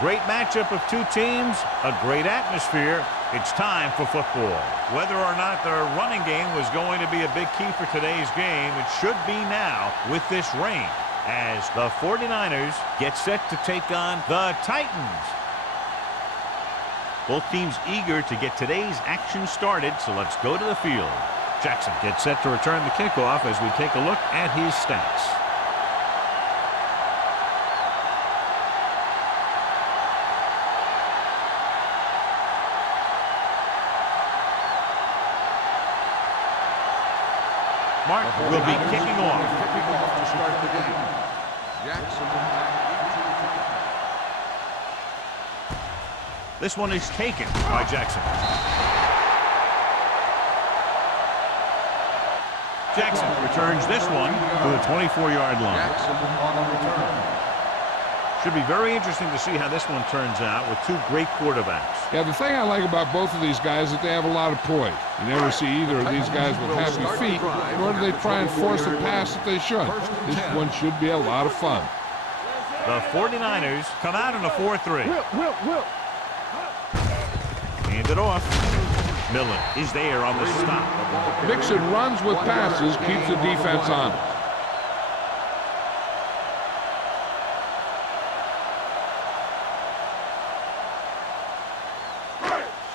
great matchup of two teams, a great atmosphere. It's time for football. Whether or not their running game was going to be a big key for today's game, it should be now with this rain, as the 49ers get set to take on the Titans. Both teams eager to get today's action started, so let's go to the field. Jackson gets set to return the kickoff as we take a look at his stats. Mark will be kicking off. To start the game. Jackson. This one is taken by Jackson. Jackson returns this one to the 24-yard line. Jackson on the return. Should be very interesting to see how this one turns out with two great quarterbacks. Yeah, the thing I like about both of these guys is that they have a lot of poise. You never see either of these guys with happy feet, nor do they try and force a pass that they should. This one should be a lot of fun. The 49ers come out in a 4-3. Hand it off. Millen is there on the stop. Mixing runs with passes keeps the defense on.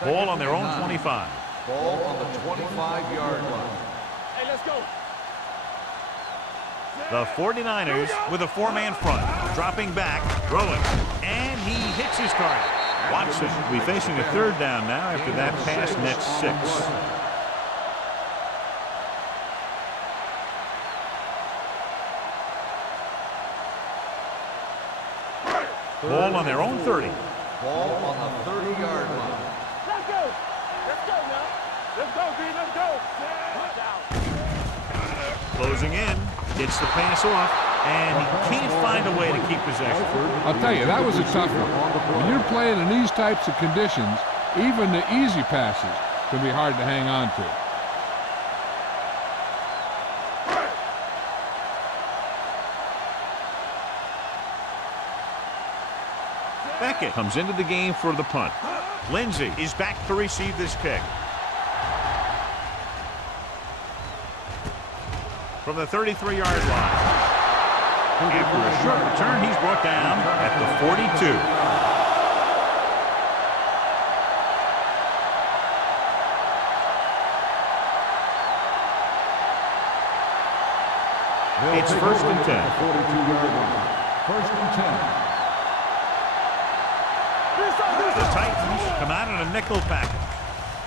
Ball on their own 25. Ball on the 25-yard line. Hey, let's go. The 49ers with a four-man front. Dropping back, throwing, and he hits his target. Watson will be facing a third down now after that pass nets 6. Ball on their own 30. Ball on the 30-yard line. Let's go. Let's go now. Let's go, D. Let's go. Closing in, gets the pass off, and he can't find a way to keep possession. I'll tell you, that was a tough one. When you're playing in these types of conditions, even the easy passes can be hard to hang on to. Beckett comes into the game for the punt. Lindsey is back to receive this kick. From the 33-yard line. After a short return, he's brought down at the 42. It's 1st and 10. 42-yard line. 1st and 10. The Titans come out in a nickel package.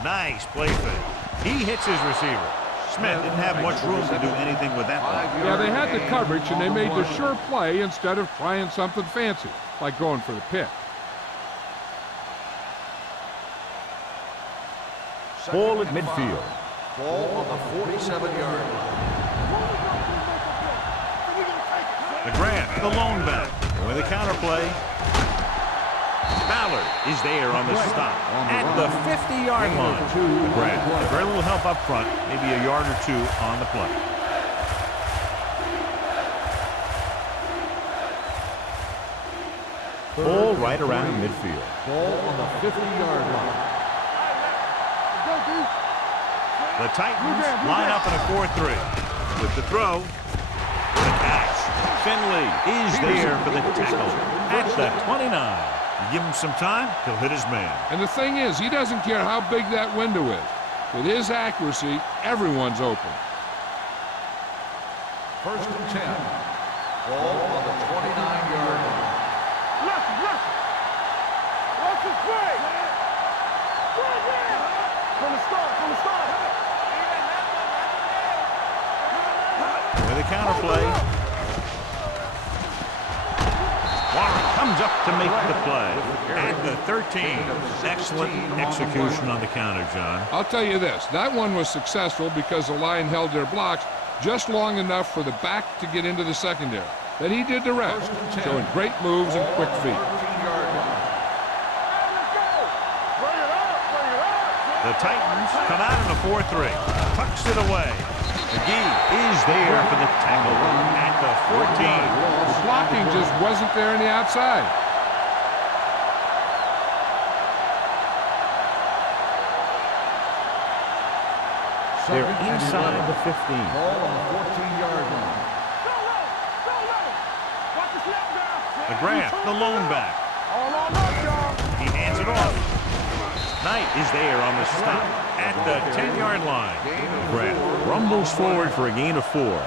Nice play fake. He hits his receiver. Smith didn't have much room to do anything with that one. Yeah, they had the coverage, and they made the sure play instead of trying something fancy, like going for the pick. Ball at midfield. Ball on the 47-yard line. The grab, the lone back. With a counterplay. Ballard is there on the stop at the 50-yard line. The grab. Very little help up front, maybe a yard or two on the play. Ball right around midfield. Ball on the 50-yard line. The Titans line up in a 4-3. With the throw, the catch. Finley is there for the tackle at the 29. You give him some time, he'll hit his man. And the thing is, he doesn't care how big that window is. With his accuracy, everyone's open. 1st and 10. Ball on the 29-yard line. Left. Watch the play. From the start. With a counterplay. Warren comes up to make the play at the 13. Excellent execution on the counter, John. I'll tell you this, that one was successful because the line held their blocks just long enough for the back to get into the secondary. Then he did the rest, showing great moves and quick feet. The Titans come out in a 4-3. Tucks it away. McGee is there for the tackle at the 14. The blocking just wasn't there on the outside. They're inside the 15. Ball on the 14-yard line. The Grant, the lone back. All on up, y'all. He hands it off. Knight is there on the stop at the 10-yard line. Grant rumbles forward for a gain of 4.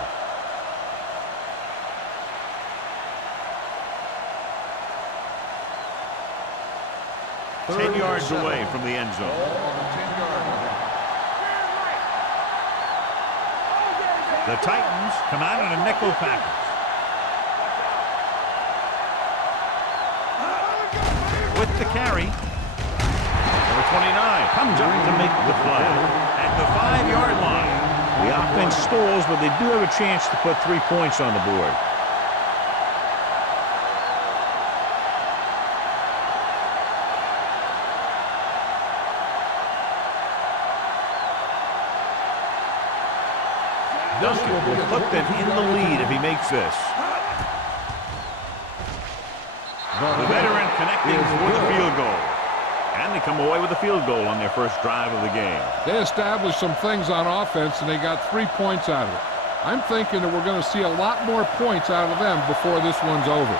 Ten yards away from the end zone. The Titans come out in a nickel package. With the carry, number 29 comes up to make the play at the 5-yard line. The offense stalls, but they do have a chance to put 3 points on the board. Duncan will put them in the lead if he makes this. The veteran connecting for the field goal. And they come away with a field goal on their first drive of the game. They established some things on offense, and they got 3 points out of it. I'm thinking that we're going to see a lot more points out of them before this one's over.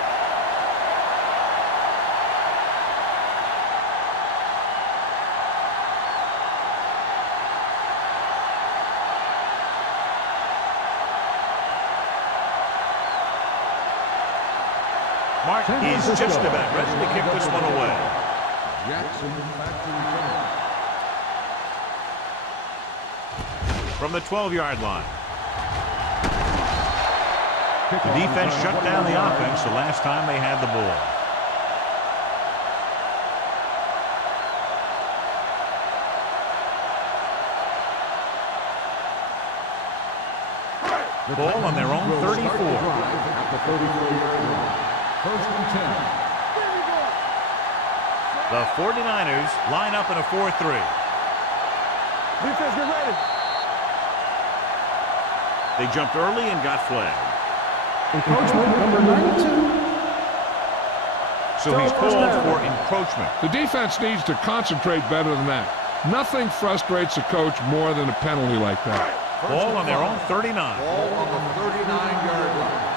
Mark is just about ready to kick this one away. From the 12-yard line. The defense shut down the offense the last time they had the ball. The ball on their own 34. At the 34-yard line. First and 10. The 49ers line up in a 4-3. Defense, get ready. They jumped early and got flagged. Encroachment number 92. So he's called for encroachment. The defense needs to concentrate better than that. Nothing frustrates a coach more than a penalty like that. Ball on their own 39. Ball on the 39-yard line.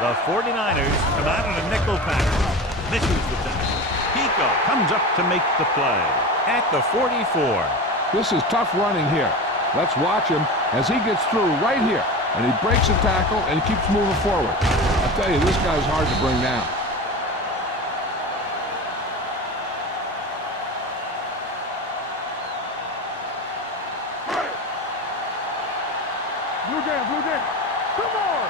The 49ers come out in a nickel package. Misses the tackle. Pico comes up to make the play at the 44. This is tough running here. Let's watch him as he gets through right here. And he breaks a tackle and keeps moving forward. I tell you, this guy's hard to bring down. Blue game, blue game. Come on.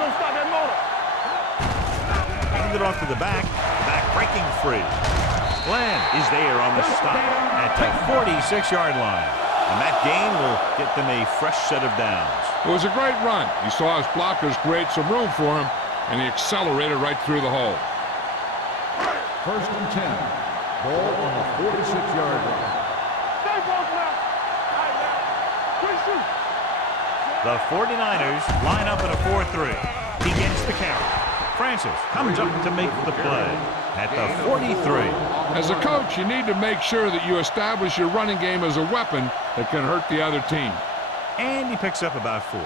Don't stop that motor. Hand it off to the back breaking free. Glenn is there on the stop at the 46-yard line. And that gain will get them a fresh set of downs. It was a great run. He saw his blockers create some room for him, and he accelerated right through the hole. First and 10. Ball on the 46-yard line. Stay close now. All right, now. Quick shoot. The 49ers line up in a 4-3. He gets the carry. Francis comes up to make the play at the 43. As a coach, you need to make sure that you establish your running game as a weapon that can hurt the other team. And he picks up about 4.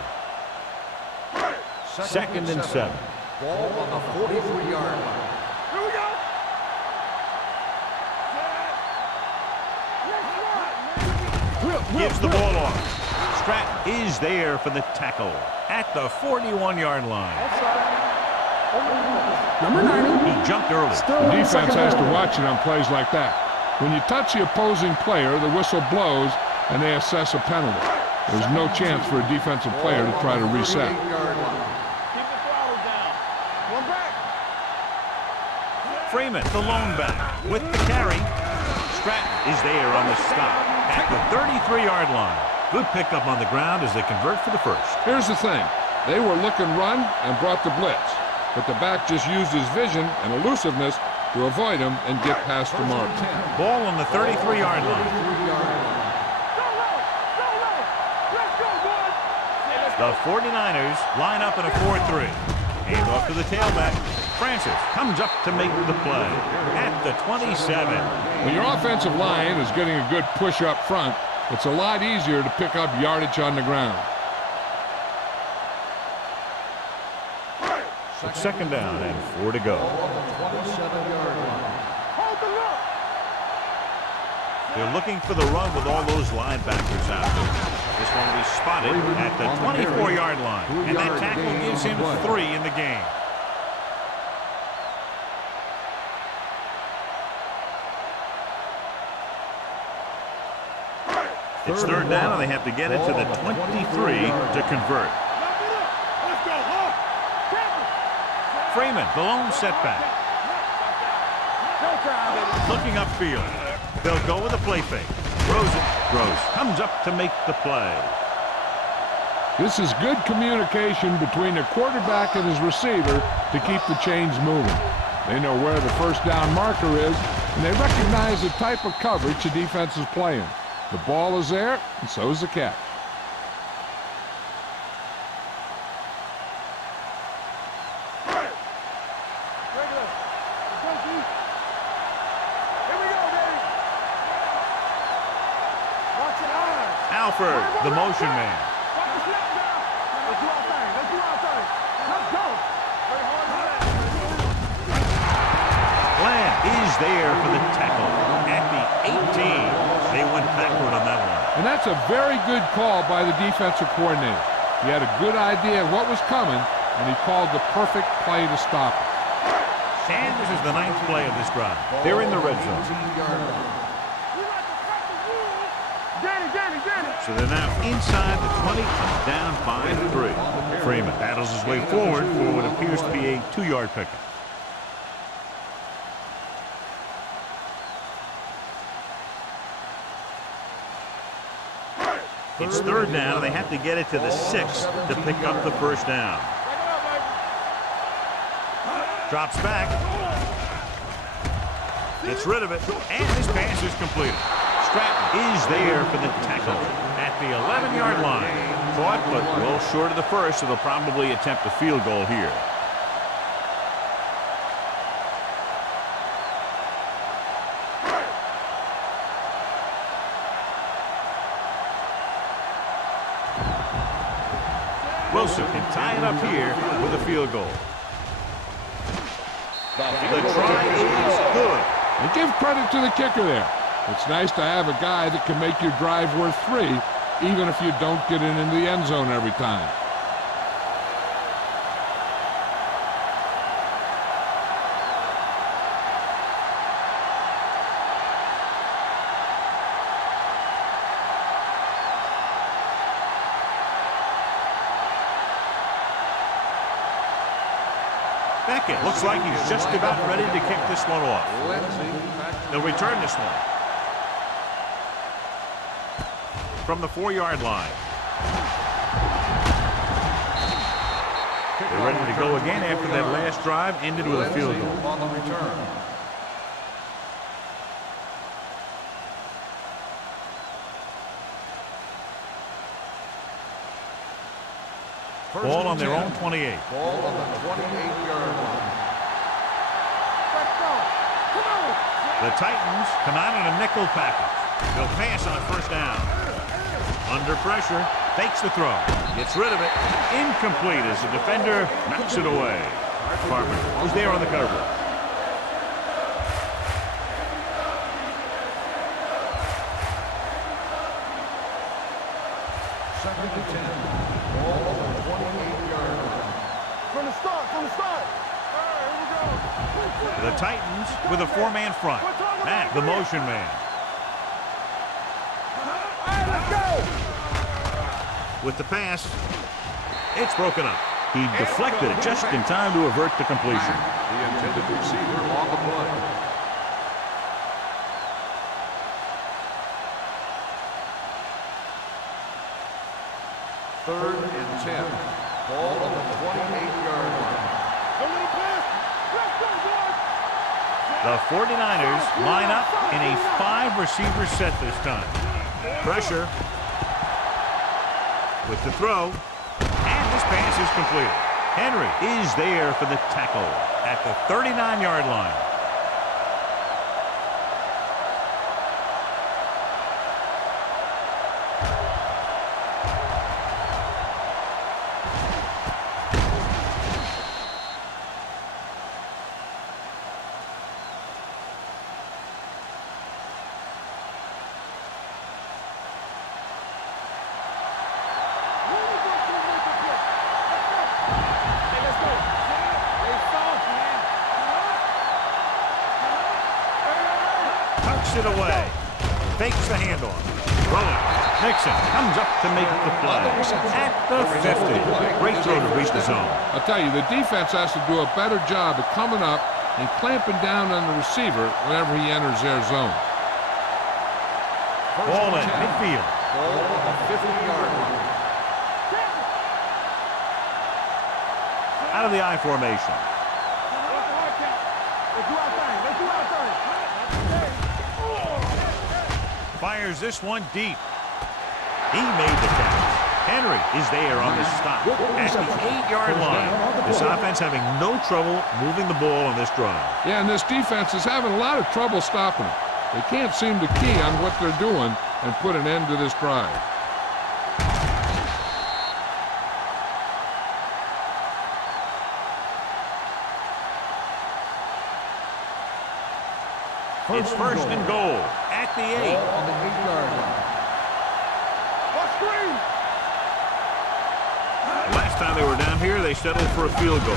Second and 7. Ball on the 43-yard line. Here we go. Gives the ball off. Stratton is there for the tackle at the 41-yard line. Number 90. He jumped early. The defense has to watch it on plays like that. When you touch the opposing player, the whistle blows, and they assess a penalty. There's no chance for a defensive player to try to reset. Keep the throttle down. One back. Freeman, the lone back, with the carry. Stratton is there on the stop at the 33-yard line. Good pickup on the ground as they convert for the first. Here's the thing. They were looking run and brought the blitz, but the back just used his vision and elusiveness to avoid him and get past the mark. Ball on the 33-yard line. The 49ers line up in a 4-3. Hand off to the tailback. Francis comes up to make the play at the 27. When your offensive line is getting a good push up front, it's a lot easier to pick up yardage on the ground. It's second down and 4 to go. They're looking for the run with all those linebackers out there. This one will be spotted at the 24-yard line. And that tackle gives him 3 in the game. It's third down, and they have to get it to the 23 to convert. Freeman, the lone setback. Looking upfield. They'll go with a play fake. Throws it. Gross comes up to make the play. This is good communication between the quarterback and his receiver to keep the chains moving. They know where the first down marker is, and they recognize the type of coverage the defense is playing. The ball is there, and so is the catch. Alford, the motion man. Bland is there for the tackle at the 18. They went backward on that one. And that's a very good call by the defensive coordinator. He had a good idea of what was coming, and he called the perfect play to stop it. And this is the 9th play of this drive. They're in the red zone. So they're now inside the 20 and down by 3. Freeman battles his way forward for what appears to be a 2-yard pickup. It's third down. They have to get it to the 6 to pick up the first down. Drops back. Gets rid of it. And this pass is completed. Stratton is there for the tackle at the 11-yard line. Caught, but well short of the first, so they'll probably attempt a field goal here. Wilson can tie it up here with a field goal. The try is good. And give credit to the kicker there. It's nice to have a guy that can make your drive worth 3, even if you don't get it into the end zone every time. Beckett looks like he's just about ready to kick this one off. They'll return this one. From the 4-yard line. They're ready to go again after that last drive ended with a field goal. On the return. Ball on their own 28. Ball on the 28-yard line. The Titans come out in a nickel package. They'll pass on first down. Under pressure, fakes the throw. Gets rid of it. Incomplete as the defender knocks it away. Farmer was there on the cover. Second and 10. Ball on the 28-yard line. From the start. All right, here we go. The Titans with a 4-man front. Matt, the motion man. With the pass, it's broken up. He deflected it just in time to avert the completion. The intended receiver on the play. Third and 10. Ball on the 28-yard line. The 49ers line up in a 5-receiver set this time. Pressure. With the throw. And this pass is completed. Henry is there for the tackle. at the 39-yard line. It away. Fakes the handoff. Rolling. Nixon comes up to make the play. At the 50. Great throw to reach the zone. I'll tell you, the defense has to do a better job of coming up and clamping down on the receiver whenever he enters their zone. Ball in midfield. Ball on the 50-yard line. Out of the I formation. Fires this one deep. He made the catch. Henry is there on the stop at the 8-yard line. This offense having no trouble moving the ball on this drive. Yeah, and this defense is having a lot of trouble stopping them. They can't seem to key on what they're doing and put an end to this drive. It's first and goal at the 8. Ball on the 8-yard line. Last time they were down here, they settled for a field goal.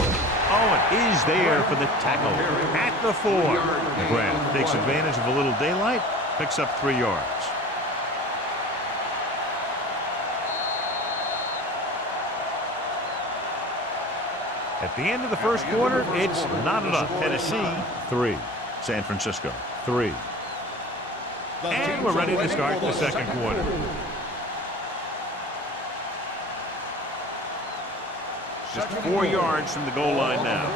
Owen is there for the tackle at the 4. McGrath takes advantage of a little daylight, picks up 3 yards. At the end of the first quarter, it's not enough. Tennessee 3, San Francisco 3. And we're ready to start the second quarter. Just 4 yards from the goal line now.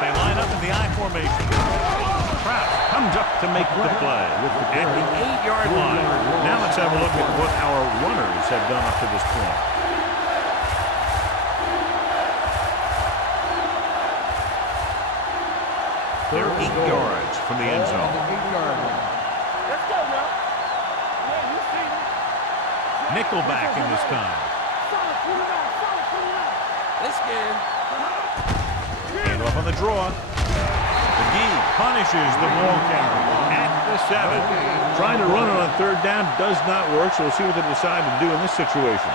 They line up in the I formation. Kraft comes up to make the play at the 8-yard line. Now let's have a look at what our runners have done up to this point. They're 8 yards from the end zone. Let's go now. Yeah, you see me. Nickelback in this time. Let's get him. And off on the draw. McGee punishes the ball carrier at the 7. Trying to run it on third down does not work, so we'll see what they decide to do in this situation.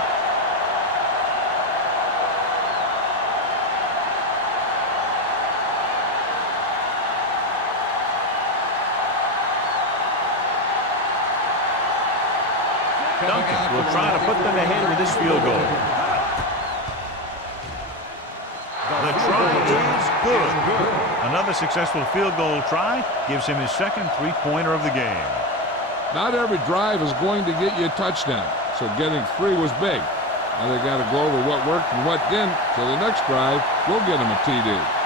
Duncan will try to put them ahead with this field goal. The try is good. Another successful field goal try gives him his second 3-pointer of the game. Not every drive is going to get you a touchdown, so getting 3 was big. Now they got to go over what worked and what didn't, so the next drive will get them a TD.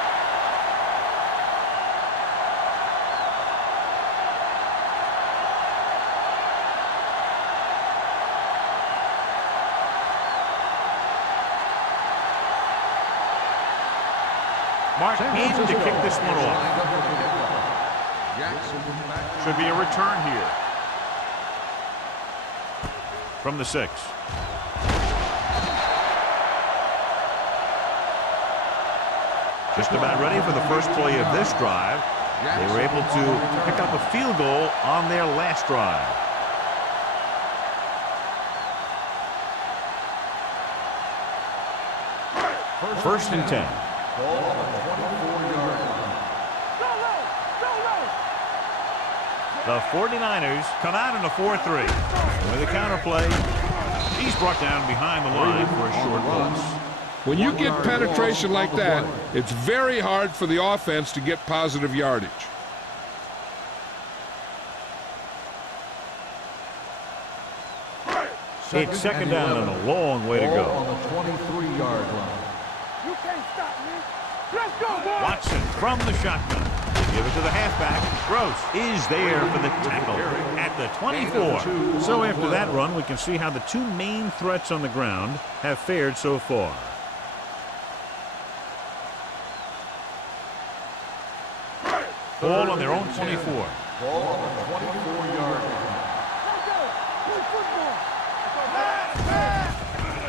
Mark in to kick this one off. Should be a return here. From the 6. Just about ready for the first play of this drive. They were able to pick up a field goal on their last drive. First and 10. Ball on the 24-yard line. The 49ers come out in a 4-3. With a counter play, he's brought down behind the line for a short loss. When you get penetration like that, it's very hard for the offense to get positive yardage. It's second down and a long way to Ball go. on the 23-yard line. You can't stop me. Let's go, boy. Watson from the shotgun. Give it to the halfback. Gross is there for the tackle at the 24. So after that run, we can see how the two main threats on the ground have fared so far. Ball on their own 24. Ball on the 24-yard line.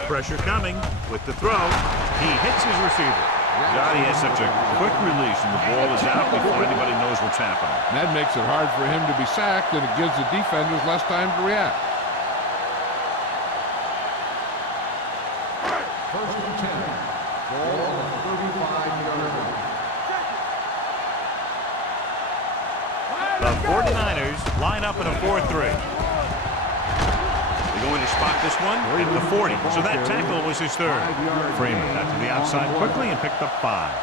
Pressure coming with the throw. He hits his receiver. God, he has such a quick release, and the ball is out before anybody knows what's happening. And that makes it hard for him to be sacked, and it gives the defenders less time to react. First and 10. Ball on the 35-yard line. The 49ers line up in a 4-3. They're going to spot this one at the 40. So that tackle was his third. Freeman got to the outside quickly and picked up 5.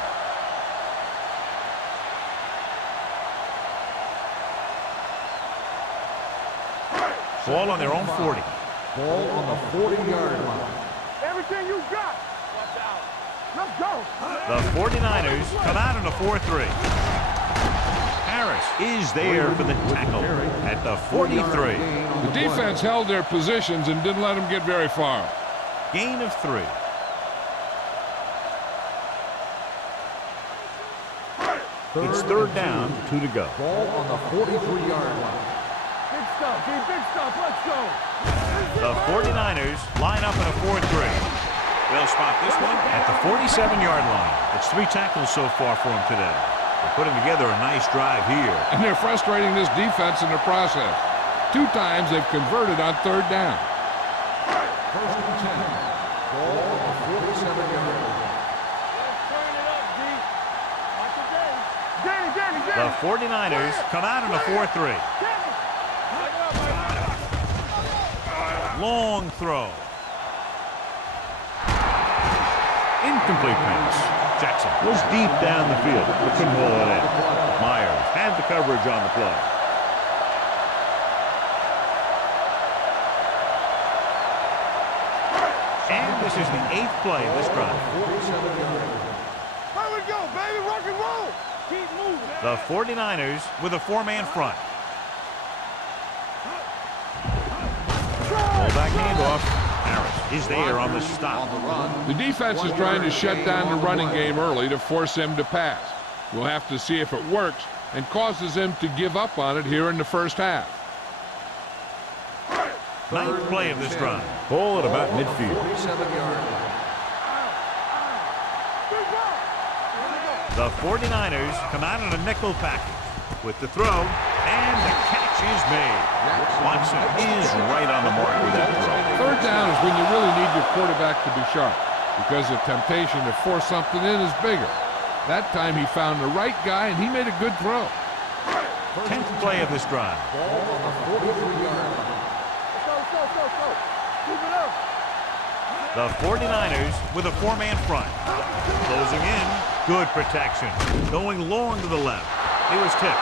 Ball on their own 40. Ball on the 40-yard line. Everything you got. Watch out. Let's go. The 49ers come out in a 4-3. Harris is there for the tackle at the 43. The defense held their positions and didn't let them get very far. Gain of 3. It's third down, 2 to go. Ball on the 43-yard line. Big stuff, D. Big stuff. Let's go. The 49ers line up in a 4-3. They'll spot this one at the 47-yard line. It's 3 tackles so far for him today. They're putting together a nice drive here. And they're frustrating this defense in the process. 2 times they've converted on third down. First and 10. Ball on the 47-yard line. Let's turn it up, D. Watch the game. Danny. The 49ers come out in a 4-3. Long throw. Incomplete pass. Jackson was deep down the field, but couldn't hold it in. Myers had the coverage on the play. And this is the 8th play of this drive. Here we go, baby. Rock and roll. Keep moving. The 49ers with a 4-man front. Fullback handoff. Harris is there on the stop. The defense is trying to shut down the running game early to force him to pass. We'll have to see if it works and causes him to give up on it here in the first half. 9th play of this drive. Ball at about midfield. 47-yard line. The 49ers come out in a nickel package with the throw, and the catch is made. Watson is right on the mark with that throw. Third down is when you really need your quarterback to be sharp because the temptation to force something in is bigger. That time he found the right guy, and he made a good throw. 10th play of this drive. Ball on the 43-yard line. Go. Keep it up. The 49ers with a 4-man front. Closing in. Good protection. Going long to the left. It was tipped.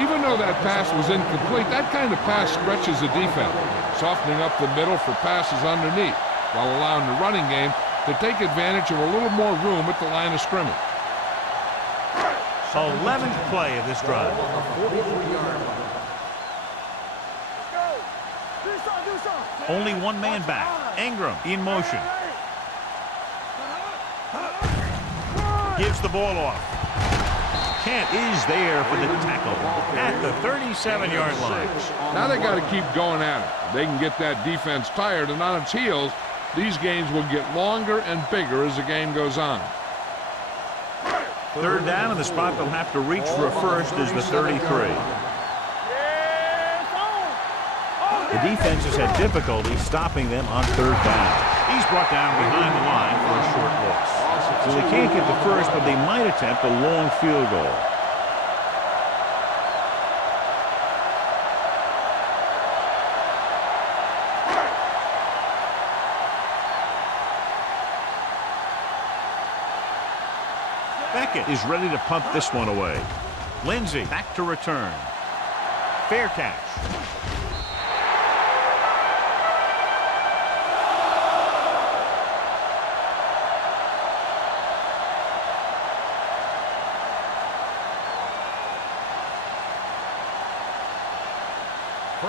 Even though that pass was incomplete, that kind of pass stretches the defense, softening up the middle for passes underneath, while allowing the running game to take advantage of a little more room at the line of scrimmage. 11th play of this drive. On the 43-yard line. Go. Do something. Only 1 man back. Ingram in motion. Gives the ball off. Kent is there for the tackle at the 37-yard line. Now they got to keep going at it. They can get that defense tired and on its heels. These games will get longer and bigger as the game goes on. Third down, and the spot they'll have to reach for a first is the 33. The defense has had difficulty stopping them on third down. He's brought down behind the line for a short loss. So they can't get the first, but they might attempt a long field goal. Beckett is ready to punt this one away. Lindsey back to return. Fair catch.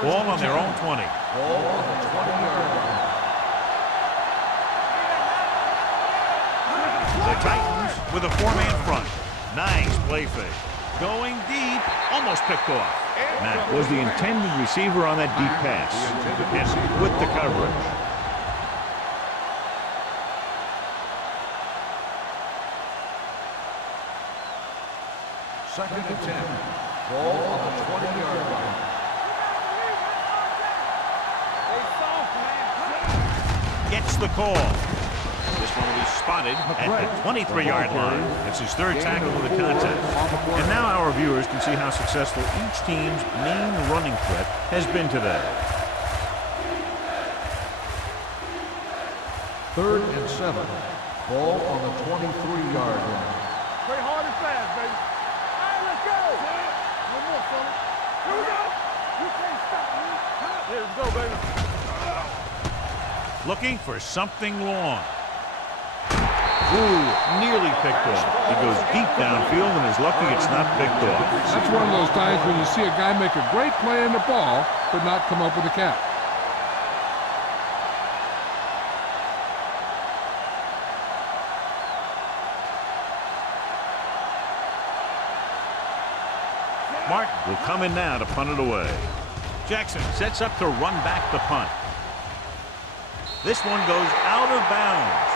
Ball on their own 20. Ball on the 20-yard line. The Titans with a 4-man front. Nice play fake. Going deep, almost picked off. That was the intended receiver on that deep pass. And with the coverage. Second and 10. Ball on the 20-yard line. Gets the call. This one will be spotted at the 23-yard line. It's his third tackle of the contest. And now our viewers can see how successful each team's main running threat has been today. Third and 7. Ball on the 23-yard line. Play hard and fast, baby. All right, let's go. One more, fellas. Here we go. You can't stop me. Yeah, let's go, baby. Looking for something long. Ooh, nearly picked off. He goes deep downfield and is lucky it's not picked off. That's one of those times when you see a guy make a great play on the ball, but not come up with a catch. Martin will come in now to punt it away. Jackson sets up to run back the punt. This one goes out of bounds.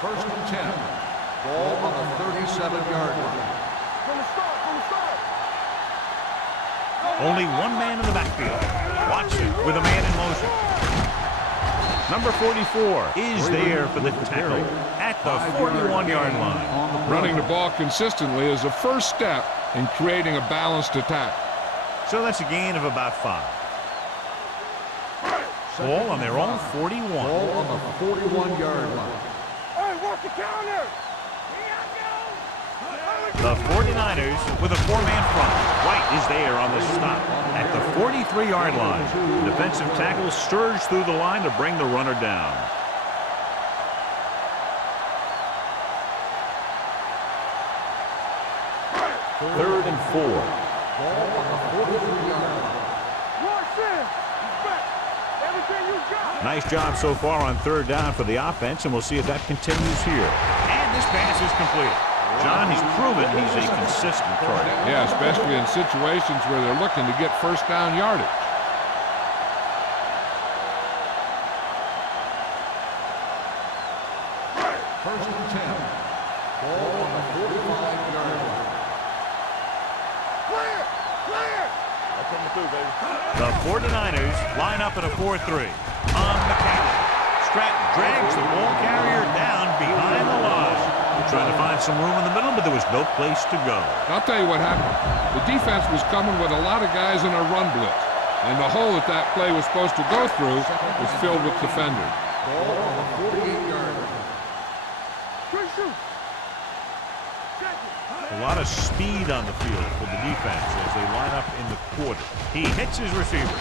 First and 10. Ball on the 37-yard line. From the start, from the start. Only one man in the backfield. Watson with a man in motion. Number 44 is there for the tackle at the 41-yard line. Running the ball consistently is the first step in creating a balanced attack. So that's a gain of about 5. Ball on their own 41. Ball on the 41-yard line. Hey, watch the counter. The 49ers with a 4-man front. White is there on the stop at the 43-yard line. The defensive tackle surged through the line to bring the runner down. Third and 4. Ball on the 43-yard line. Watch this. Respect. Everything you got. Nice job so far on third down for the offense, and we'll see if that continues here. And this pass is complete. John, he's proven he's a consistent target. Yeah, especially in situations where they're looking to get first down yardage. First and 10. Ball on the 45-yard line. Clear. Clear. I'm coming through, baby. The 49ers line up in a 4-3. On the carry. Stratton drags the ball carrier down behind the line. Trying to find some room in the middle, but there was no place to go. I'll tell you what happened. The defense was coming with a lot of guys in a run blitz, and the hole that play was supposed to go through was filled with defenders. Ball on the 48-yard line. Quick shoot. Check it. A lot of speed on the field for the defense as they line up in the quarter. He hits his receiver.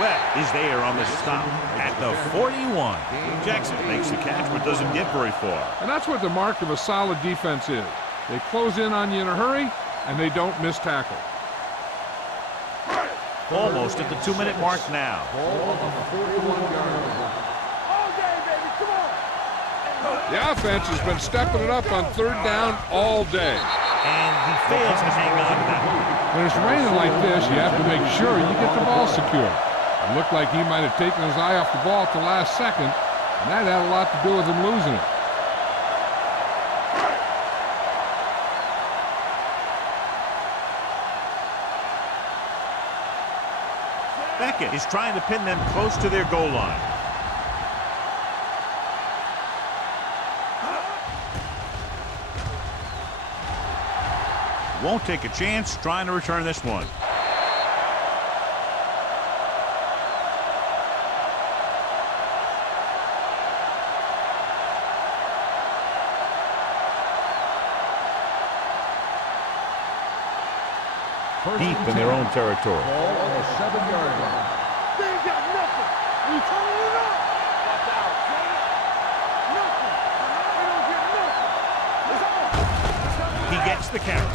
Webb is there on the stop at the 41. Jackson makes the catch but doesn't get very far. And that's what the mark of a solid defense is. They close in on you in a hurry, and they don't miss tackle. Almost at the 2-minute mark now. Ball on the 41-yard line. All day, baby. Come on. The offense has been stepping it up on third down all day. And he fails to hang on to that one. When it's raining like this, you have to make sure you get the ball secure. It looked like he might have taken his eye off the ball at the last second, and that had a lot to do with him losing it. Beckett is trying to pin them close to their goal line. Won't take a chance trying to return this one. Deep in their own territory. Ball on the 7-yard line. They ain't got nothing. You telling it up. Watch out. Nothing. They don't get nothing. Let's go. He gets the carry.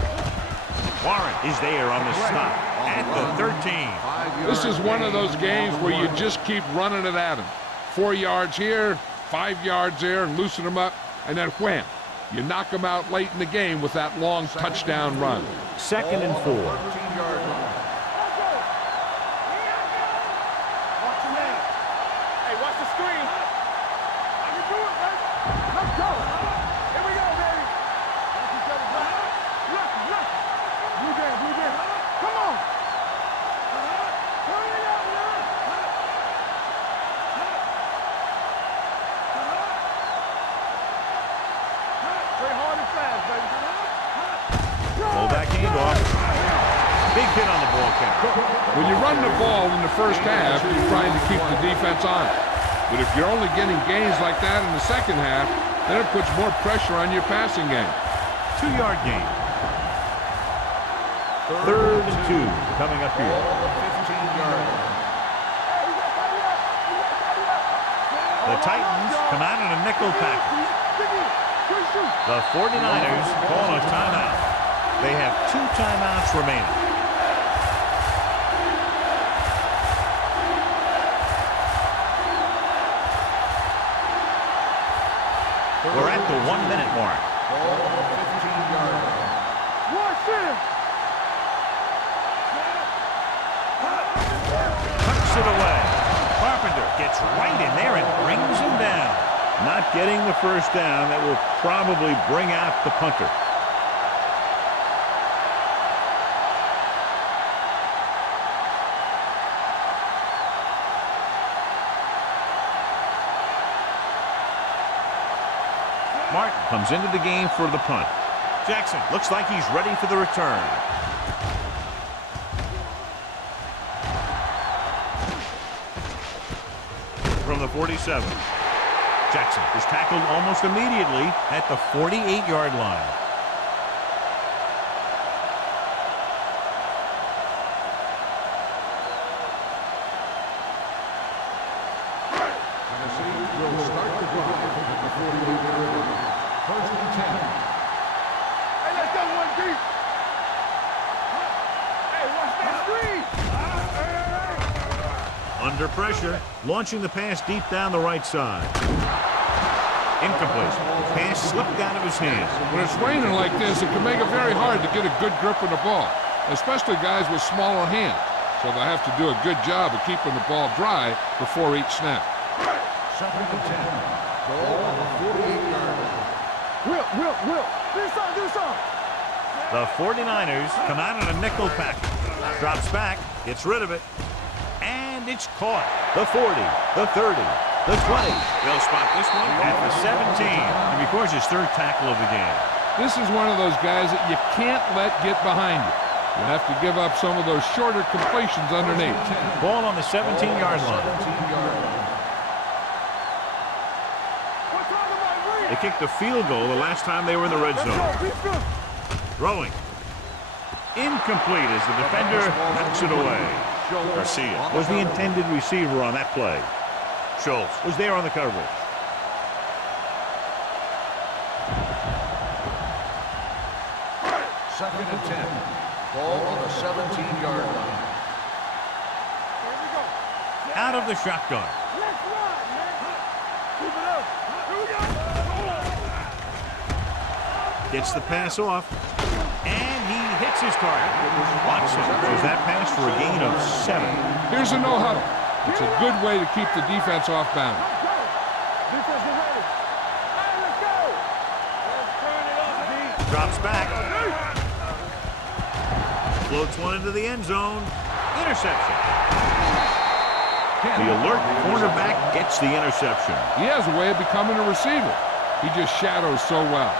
Warren is there on the stop at the 13. This is one of those games where you just keep running it at them. 4 yards here, 5 yards there, and loosen them up, and then wham. You knock them out late in the game with that long touchdown run. 2nd and 4. Hey, watch the screen. I can do it, baby. Let's go. Here we go, baby. Watch each other back. Look. Blue game. Come on. Hurry up, man. Play hard and fast, baby. Fullback handoff. Big hit on the ball count. When you run the ball in the first half, you're trying to keep the defense on it. But if you're only getting gains like that in the second half, then it puts more pressure on your passing game. 2-yard gain. 3rd and 2 coming up here. The Titans come out in a nickel package. The 49ers call a timeout. They have 2 timeouts remaining. We're at the 1-minute mark. Watch this. Tucks it away. Carpenter gets right in there and brings him down. Not getting the first down. That will probably bring out the punter. Martin comes into the game for the punt. Jackson looks like he's ready for the return. From the 47. Jackson is tackled almost immediately at the 48-yard line. Will start the drive at the 48-yard line. 1st and 10. Hey, let's go one deep. Hey, watch that screen. Under pressure, launching the pass deep down the right side. Incomplete. The pass slipped out of his hands. When it's raining like this, it can make it very hard to get a good grip on the ball, especially guys with smaller hands. So they have to do a good job of keeping the ball dry before each snap. 2nd and 10. Ball on the 48-yard line. Will. Do something. The 49ers come out in a nickel package. Drops back, gets rid of it, and it's caught. The 40, the 30, the 20. They'll spot this one at the 17. And records his 3rd tackle of the game. This is one of those guys that you can't let get behind you. You have to give up some of those shorter completions underneath. Ball on the 17-yard line. 17-yard line. They kicked a field goal the last time they were in the red zone. Throwing. Incomplete as the defender knocks it away. Garcia was the intended receiver on that play. Schultz was there on the coverage. Second and 10. Ball on the 17-yard line. Out of the shotgun. Let's run, man. Keep it up. Here we go. Gets the pass off. And he hits his target. Watson throws that pass for a gain of 7. Here's a no-huddle. It's a good way to keep the defense off balance. Defense is ready. Hey, let's go. Let's turn it up, D. Drops back. Floats one into the end zone. Interception. The alert cornerback gets the interception. He has a way of becoming a receiver. He just shadows so well.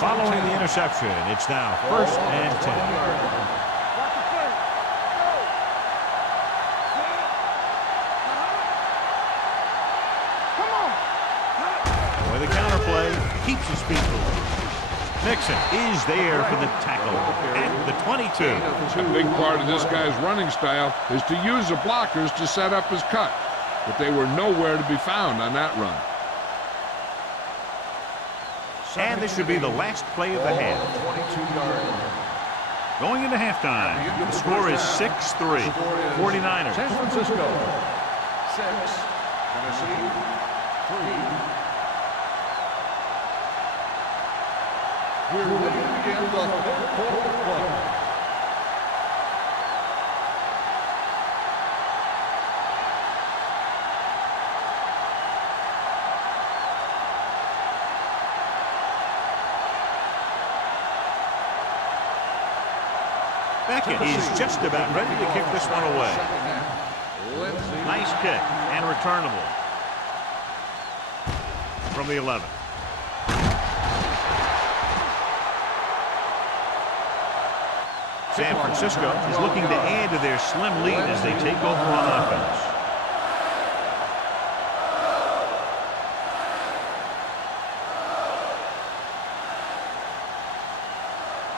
Following the interception, it's now 1st and 10. Watch the play. Go. Come on. With the counterplay, keeps his feet moving. Nixon is there for the tackle at the 22. A big part of this guy's running style is to use the blockers to set up his cut, but they were nowhere to be found on that run. And this should be the last play of the half. 22-yard line. Going into halftime, the score is 6-3. 49ers. San Francisco 6, Tennessee 3. We're ready to begin the third quarter of play. Beckett is just about ready to kick this one away. Nice kick and returnable from the 11. San Francisco is looking to add to their slim lead as they take over on offense.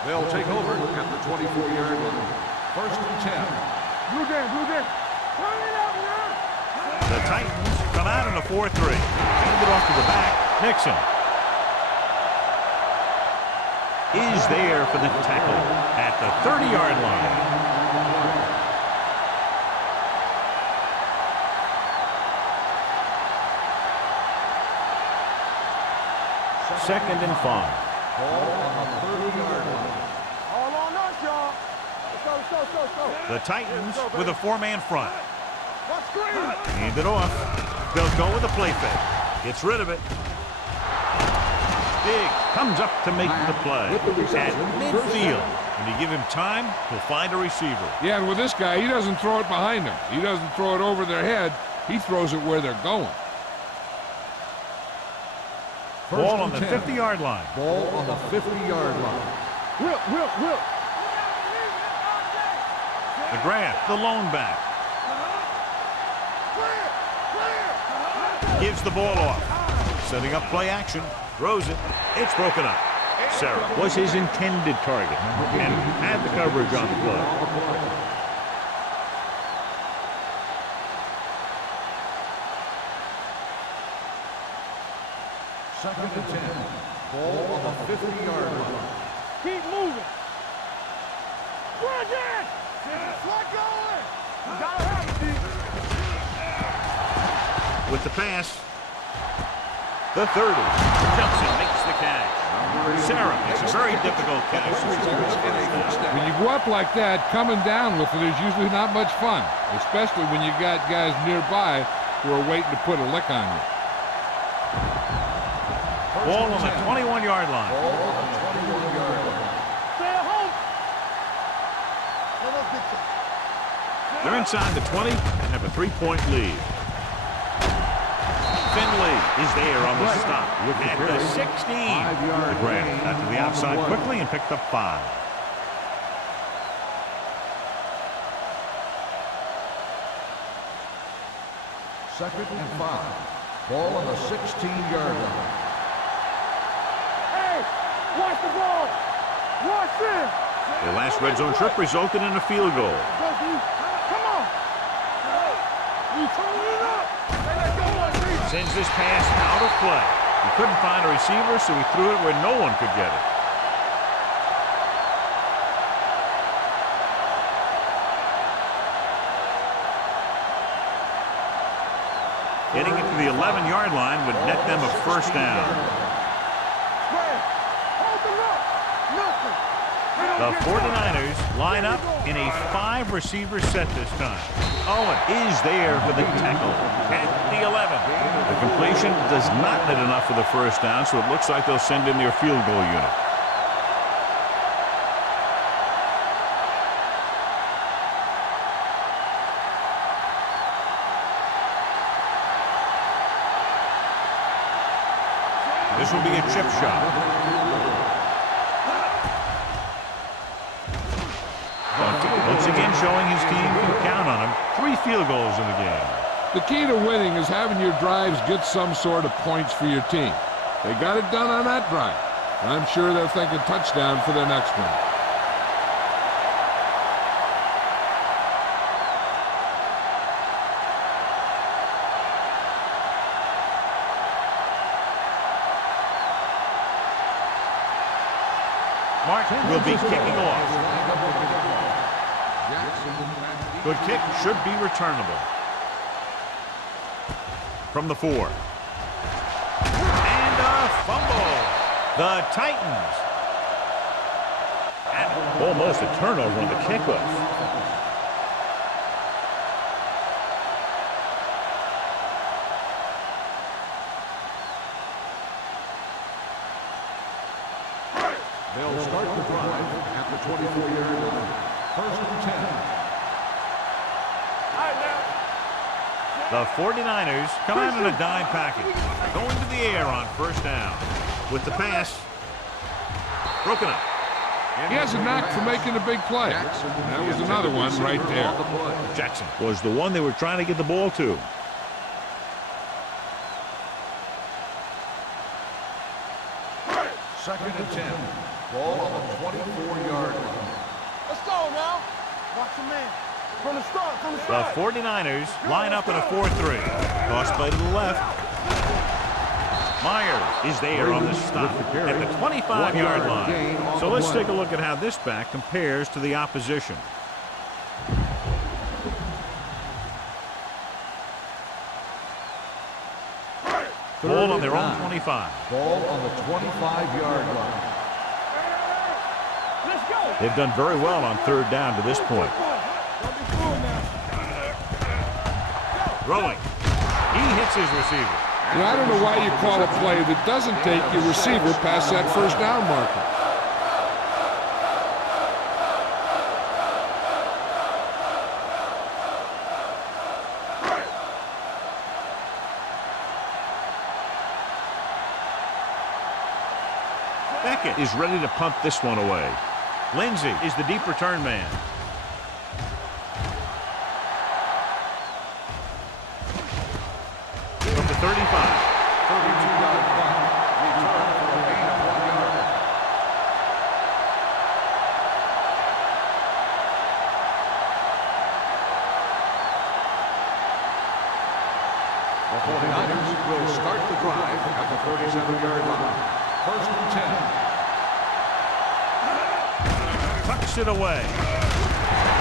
They'll take over at the 24-yard line. 1st and 10. Blue game, blue game. Turn it up, man. The Titans come out in a 4-3. Hand it off to the back. Nixon is there for the tackle at the 30-yard line. Second and 5. Ball on the 30-yard line. All on us, y'all. Let's go, let's go, let's go. The Titans with a 4-man front. Let's screen. Hand it off. They'll go with a play fake. Gets rid of it. Big comes up to make the play at midfield. When you give him time, he'll find a receiver. Yeah, and with this guy, he doesn't throw it behind them. He doesn't throw it over their head. He throws it where they're going. Ball on the 50-yard line. Ball on the 50-yard line. Whip. McGrath, the lone back. Gives the ball off. Setting up play action. Throws it. It's broken up. Sarah was his intended target and had the coverage on the play. Second and 10. Ball on the 50-yard line. Keep moving. Run again. Let going. You gotta have it, Steve. With the pass. The 30. Johnson makes the catch. Sarah makes a very difficult catch. When you go up like that, coming down with it is usually not much fun, especially when you got guys nearby who are waiting to put a lick on you. Ball on the 21-yard line. Ball on the 21-yard line. Stay at home. They're inside the 20 and have a 3-point lead. Finley is there on the stop at the 16. McGrath got to the outside quickly and picked up 5. Second and 5. Ball on the 16-yard line. Hey, watch the ball. Watch it. Their last red zone trip resulted in a field goal. Go, D. Come on. You turn it up. Hey, let's go, D. Sends this pass out of play. He couldn't find a receiver, so he threw it where no one could get it. Getting it to the 11-yard line would net them a first down. The 49ers line up in a 5-receiver set this time. Owen is there for the tackle at the 11. The completion does not net enough for the first down, so it looks like they'll send in their field goal unit. This will be a chip shot. Once again showing his team can count on him. 3 field goals in the game. The key to winning is having your drives get some sort of points for your team. They got it done on that drive. I'm sure they're thinking touchdown for their next one. Martin will be kicking off. Good kick, should be returnable. From the 4. And a fumble. The Titans. And almost a turnover on the kickoff. They'll start the drive at the 24-yard line. First and 10. The 49ers come out in a dime package. Going to the air on first down. With the pass. Broken up. He has a knack for making a big play. That was another one right there. Jackson was the one they were trying to get the ball to. Second and 10. Ball on the 24-yard line. Let's go now. Watch your man. From the start, from the The start. 49ers line up in a 4-3. Toss play to the left. Myers is there on the stop at the 25-yard line. So let's take a look at how this back compares to the opposition. Ball on their own 25. Ball on the 25-yard line. Let's go. They've done very well on third down to this point. Don't be fooled now. Throwing. He hits his receiver. You know, I don't know why you call a play that doesn't take your receiver past that first down marker. Beckett is ready to punt this one away. Lindsey is the deep return man. From the 35. 32-yard punt. Return for a gain of 1 yard. The 49ers will start the drive at the 37-yard line. First and 10. Tucks it away.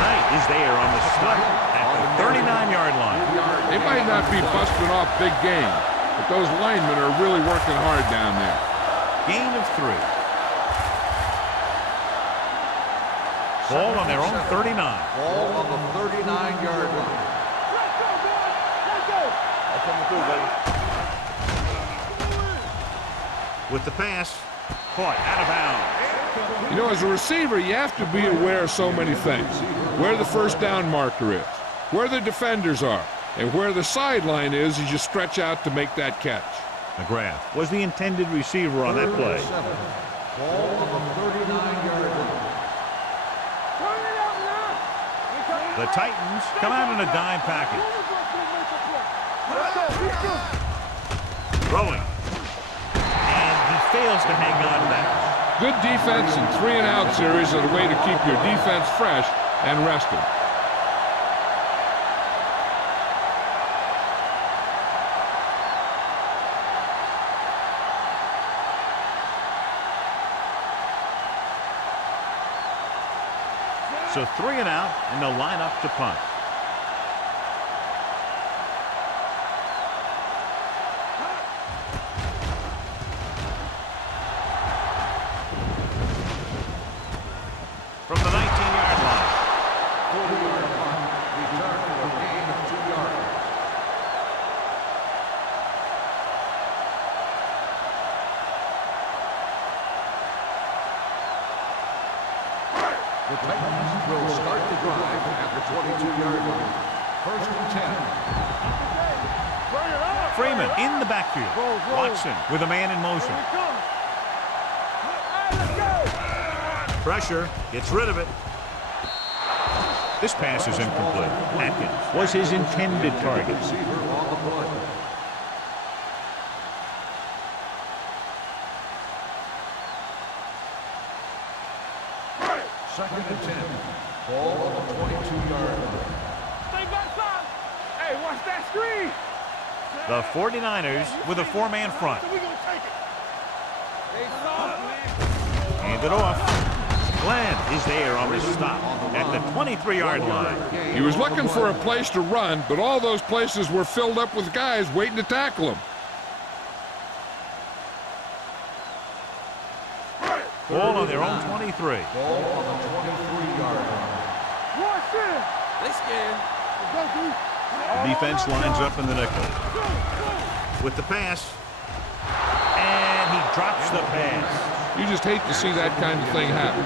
Knight is there on the stop at the 39-yard line. They might not be busting off big game, but those linemen are really working hard down there. Gain of 3. Ball on their own 39. Ball on the 39-yard line. Let's go, boys. Let's go. I'll come through, buddy. With the pass, caught out of bounds. You know, as a receiver, you have to be aware of so many things. Where the first down marker is, where the defenders are, and where the sideline is as you stretch out to make that catch. McGrath was the intended receiver on that play. Ball on the 39-yard line. Turn it out now. The Titans come out in a dime package. Let's go. Let's go. Throwing. And he fails to hang on to that. Good defense and 3-and-out series are the way to keep your defense fresh and rested. So 3-and-out, and they'll line up to punt. From the 19-yard line. 40-yard punt. Return for a gain of 2 yards. The Titans will start the drive at the 22-yard line. First and 10. Bring it up. Freeman in the backfield. Watson with a man in motion. Here we come. Hey, let's go. Pressure, gets rid of it. This pass is incomplete. Atkins was his intended target. Receiver on the play. Second and 10. Ball on the 22-yard line. Stay back side. Hey, watch that screen. The 49ers with a 4-man front. So we gonna take it. They soft, man. Hand it off. Glenn is there on the stop at the 23-yard line. He was looking for a place to run, but all those places were filled up with guys waiting to tackle him. Ball on their own 23. Ball on the 23-yard line. They scared. Defense lines up in the nickel. With the pass. And he drops the pass. You just hate to see that kind of thing happen.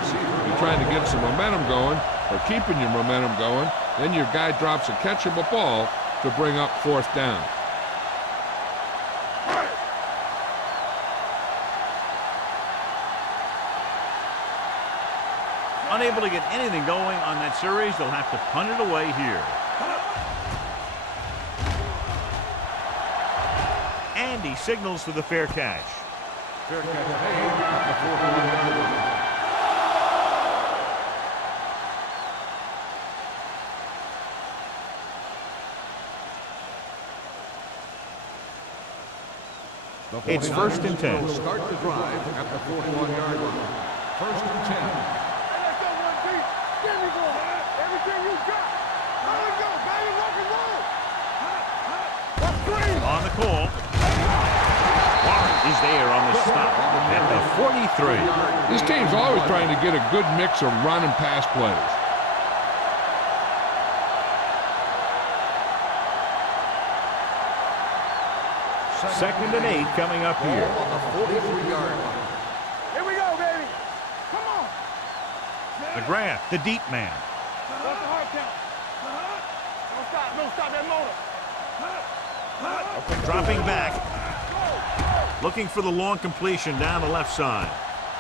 You're trying to get some momentum going, or keeping your momentum going, then your guy drops a catchable ball to bring up 4th down. Unable to get anything going on that series, they'll have to punt it away here. And he signals for the fair catch. Fair catch made at the 41-yard line. It's 1st and 10. Will start the drive at the 41-yard line. 1st and 10. Everything you got. There we go, baby. Rock and roll. On the call. Warren is there on the stop at the 43. This team's always trying to get a good mix of run and pass plays. Second and 8 coming up here. On the 43-yard line. Here we go, baby. Come on. McGrath, the deep man. What's the hard count? Don't stop that motor. Dropping back. Looking for the long completion down the left side.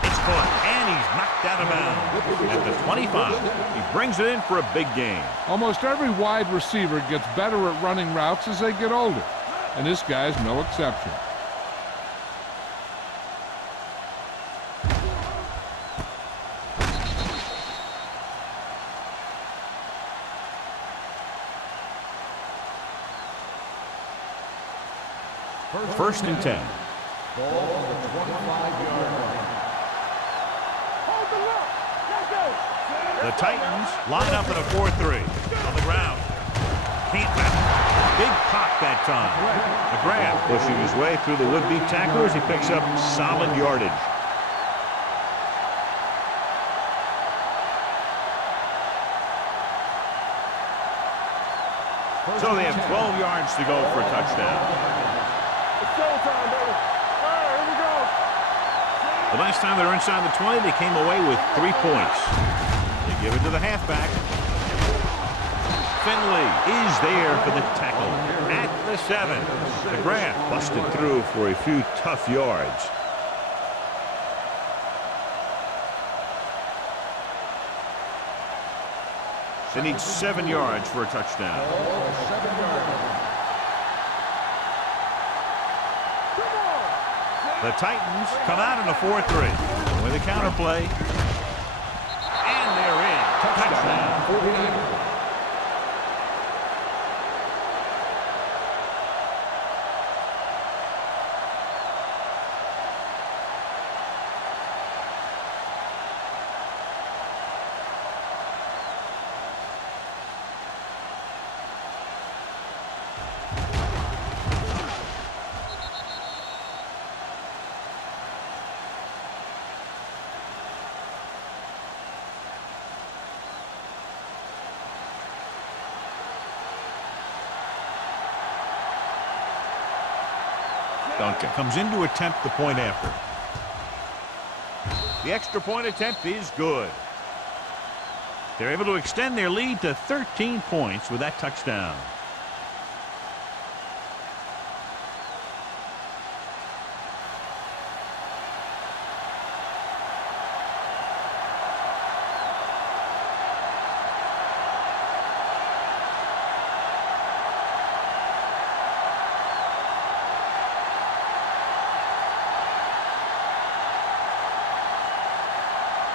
It's caught, and he's knocked out of bounds. At the 25, he brings it in for a big gain. Almost every wide receiver gets better at running routes as they get older, and this guy's no exception. First and 10. Ball on the 25-yard line. Hold the lock. Let's go. The Titans line up in a 4-3 on the ground. Can't back. Big pop that time. McGrath pushing his way through the would-be tacklers. He picks up solid yardage. So they have 12 yards to go for a touchdown. It's showtime, baby. All right, here we go. The last time they were inside the 20, they came away with 3 points. They give it to the halfback. Finley is there for the tackle at the 7. McGrath busted through for a few tough yards. They need 7 yards for a touchdown. The Titans come out in a 4-3 with a counterplay. And they're in. Touchdown. 49. Duncan comes in to attempt the point after. The extra point attempt is good. They're able to extend their lead to 13 points with that touchdown.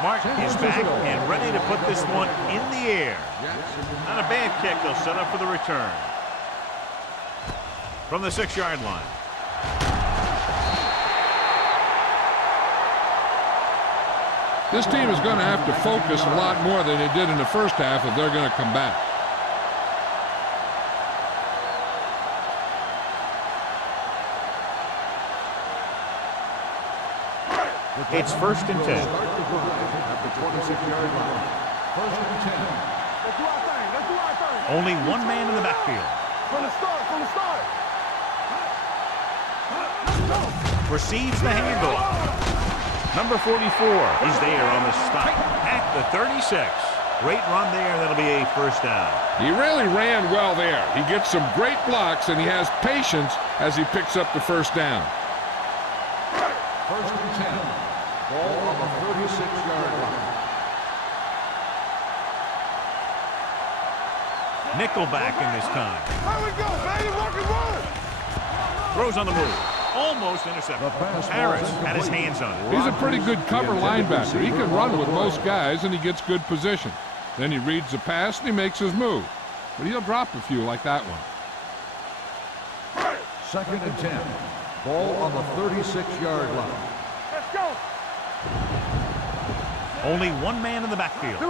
Martin is back and ready to put this one in the air. Not a bad kick. They'll set up for the return. From the 6-yard line. This team is going to have to focus a lot more than they did in the first half if they're going to come back. It's 1st and 10. Start the drive at the 26-yard line. 1st and 10. Let's do our thing. Let's do our thing. Only one man in the backfield. From the start, from the start. Receives the handoff. Number 44 is there on the stop at the 36. Great run there. That'll be a 1st down. He really ran well there. He gets some great blocks, and he has patience as he picks up the 1st down. 1st and 10. Ball on the 36-yard line. Nickelback in this time. Here we go, baby. Rock and roll. Throws on the move. Almost intercepted. Harris had his hands on it. He's a pretty good cover linebacker. He can run with most guys, and he gets good position. Then he reads the pass, and he makes his move. But he'll drop a few like that one. 2nd and 10. Ball on the 36-yard line. Let's go. Only one man in the backfield.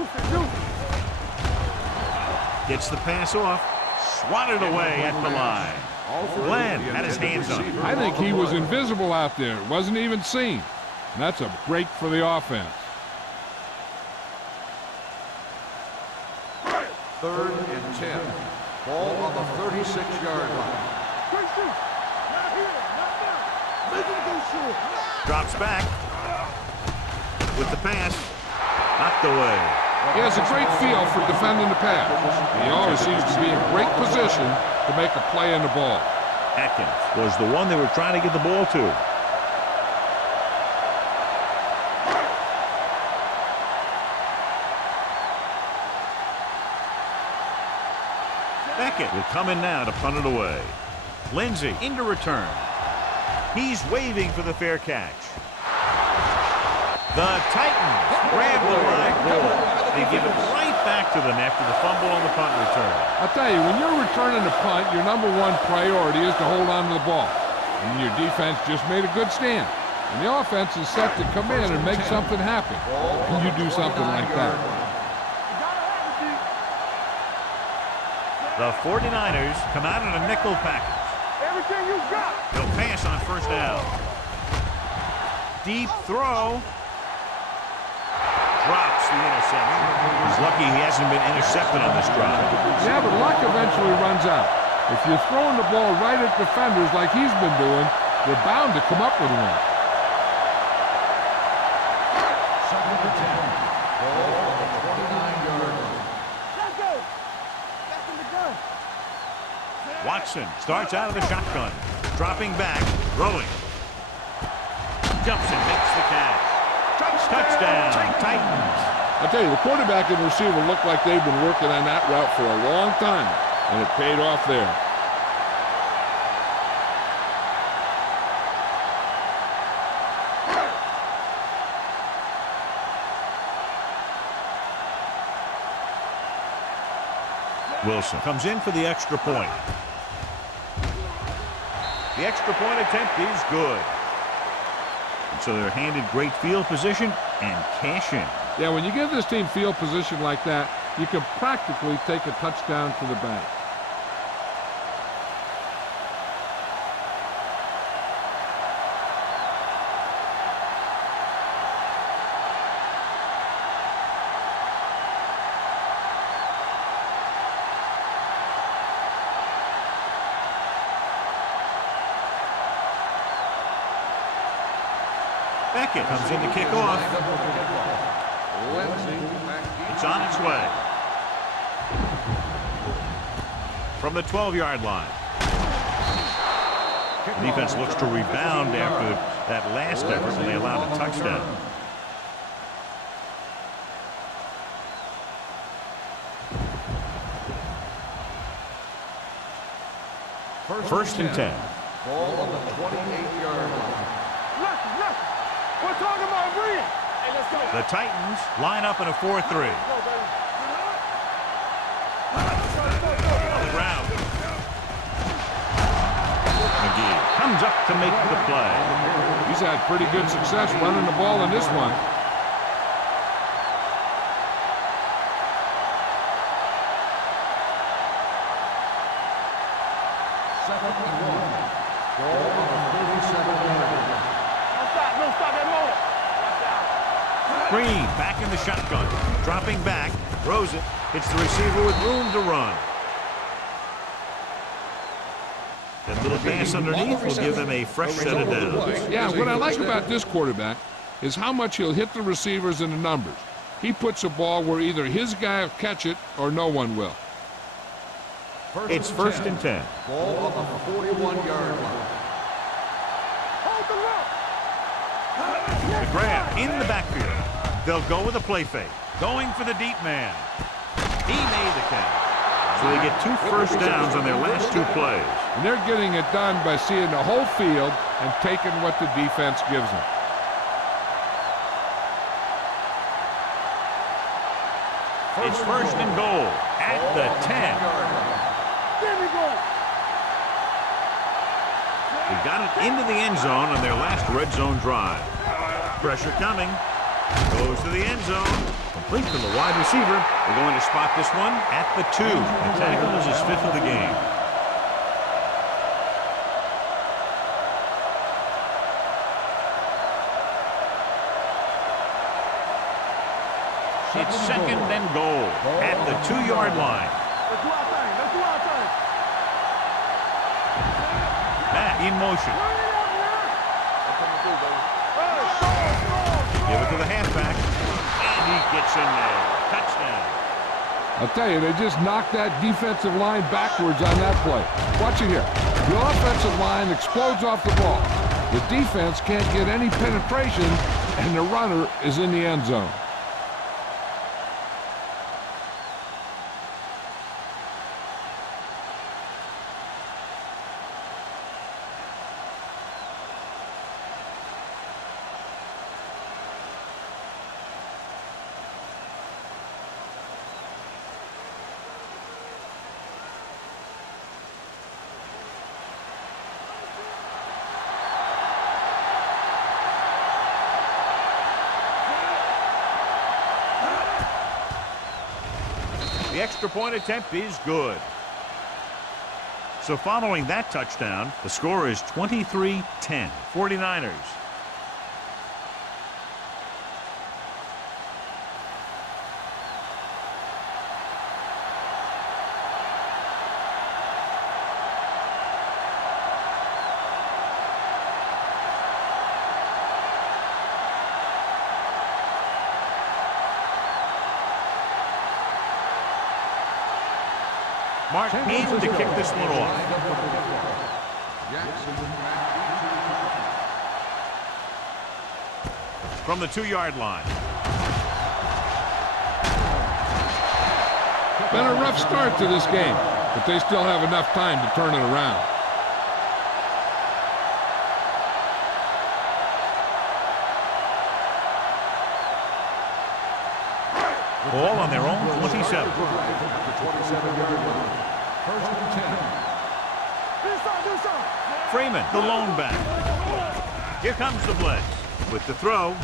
Gets the pass off. Swatted away at the line. Glenn had his hands on it. I think he was invisible out there. It wasn't even seen. And that's a break for the offense. 3rd and 10. Ball on the 36-yard line. Drops back. With the pass. Knocked away. He has a great feel for defending the pass. He always seems to be in great position to make a play in the ball. Atkins was the one they were trying to get the ball to. Beckett will come in now to punt it away. Lindsey into return. He's waving for the fair catch. The Titans grab the live ball. They give it right back to them after the fumble on the punt return. I'll tell you, when you're returning a punt, your #1 priority is to hold on to the ball. And your defense just made a good stand. And the offense is set to come in and make something happen. And you do something like that. The 49ers come out in a nickel package. Everything you got. They'll pass on 1st down. Deep throw. Drops the interception. He's lucky he hasn't been intercepted on this drive. Yeah, but luck eventually runs out. If you're throwing the ball right at defenders like he's been doing, they're bound to come up with one. 2nd and 10. Ball on the 29-yard line. Let's go. Back in the gun. Watson starts out of the shotgun. Dropping back. Throwing. Jumps and makes the catch. Touchdown, Titans. I'll tell you, the quarterback and receiver look like they've been working on that route for a long time, and it paid off there. Wilson comes in for the extra point. The extra point attempt is good. And so they're handed great field position and cash in. Yeah, when you give this team field position like that, you can practically take a touchdown to the bank. Beckett comes in to kick off. It's on its way. From the 12-yard line. The defense looks to rebound after that last effort when they allowed a touchdown. First and 10. Ball on the 28-yard line. We're talking about Bree. Hey, let's go. The Titans line up in a 4-3. Go, baby. On the ground. McGee comes up to make the play. He's had pretty good success running the ball in this one. Screen, back in the shotgun. Dropping back, throws it. Hits the receiver with room to run. That little pass underneath will give them a fresh set of downs. Yeah, what I like about this quarterback is how much he'll hit the receivers in the numbers. He puts a ball where either his guy will catch it or no one will. It's 1st and 10. Ball on the 41-yard line. Hold the rock. The grab in the backfield. They'll go with a play fake. Going for the deep man. He made the catch. So they get 2 first downs on their last 2 plays. And they're getting it done by seeing the whole field and taking what the defense gives them. It's 1st and goal at the 10. There we go. They got it into the end zone on their last red zone drive. Pressure coming. Goes to the end zone. Complete to the wide receiver. They're going to spot this one at the 2. The tackle is his 5th of the game. It's 2nd and goal at the 2-yard line. Let's do our thing. Let's do our thing. Matt in motion. Run it up, man. Give it to the halfback. And he gets in there. Touchdown. I'll tell you, they just knocked that defensive line backwards on that play. Watch it here. The offensive line explodes off the ball. The defense can't get any penetration, and the runner is in the end zone. The extra point attempt is good. So following that touchdown, the score is 23-10, 49ers. Mark in to kick this one off. From the 2-yard line. Been a rough start to this game, but they still have enough time to turn it around. Ball on their own 27. 27-yard line. 1st and 10. Freeman, the lone back. Here comes the blitz. With the throw,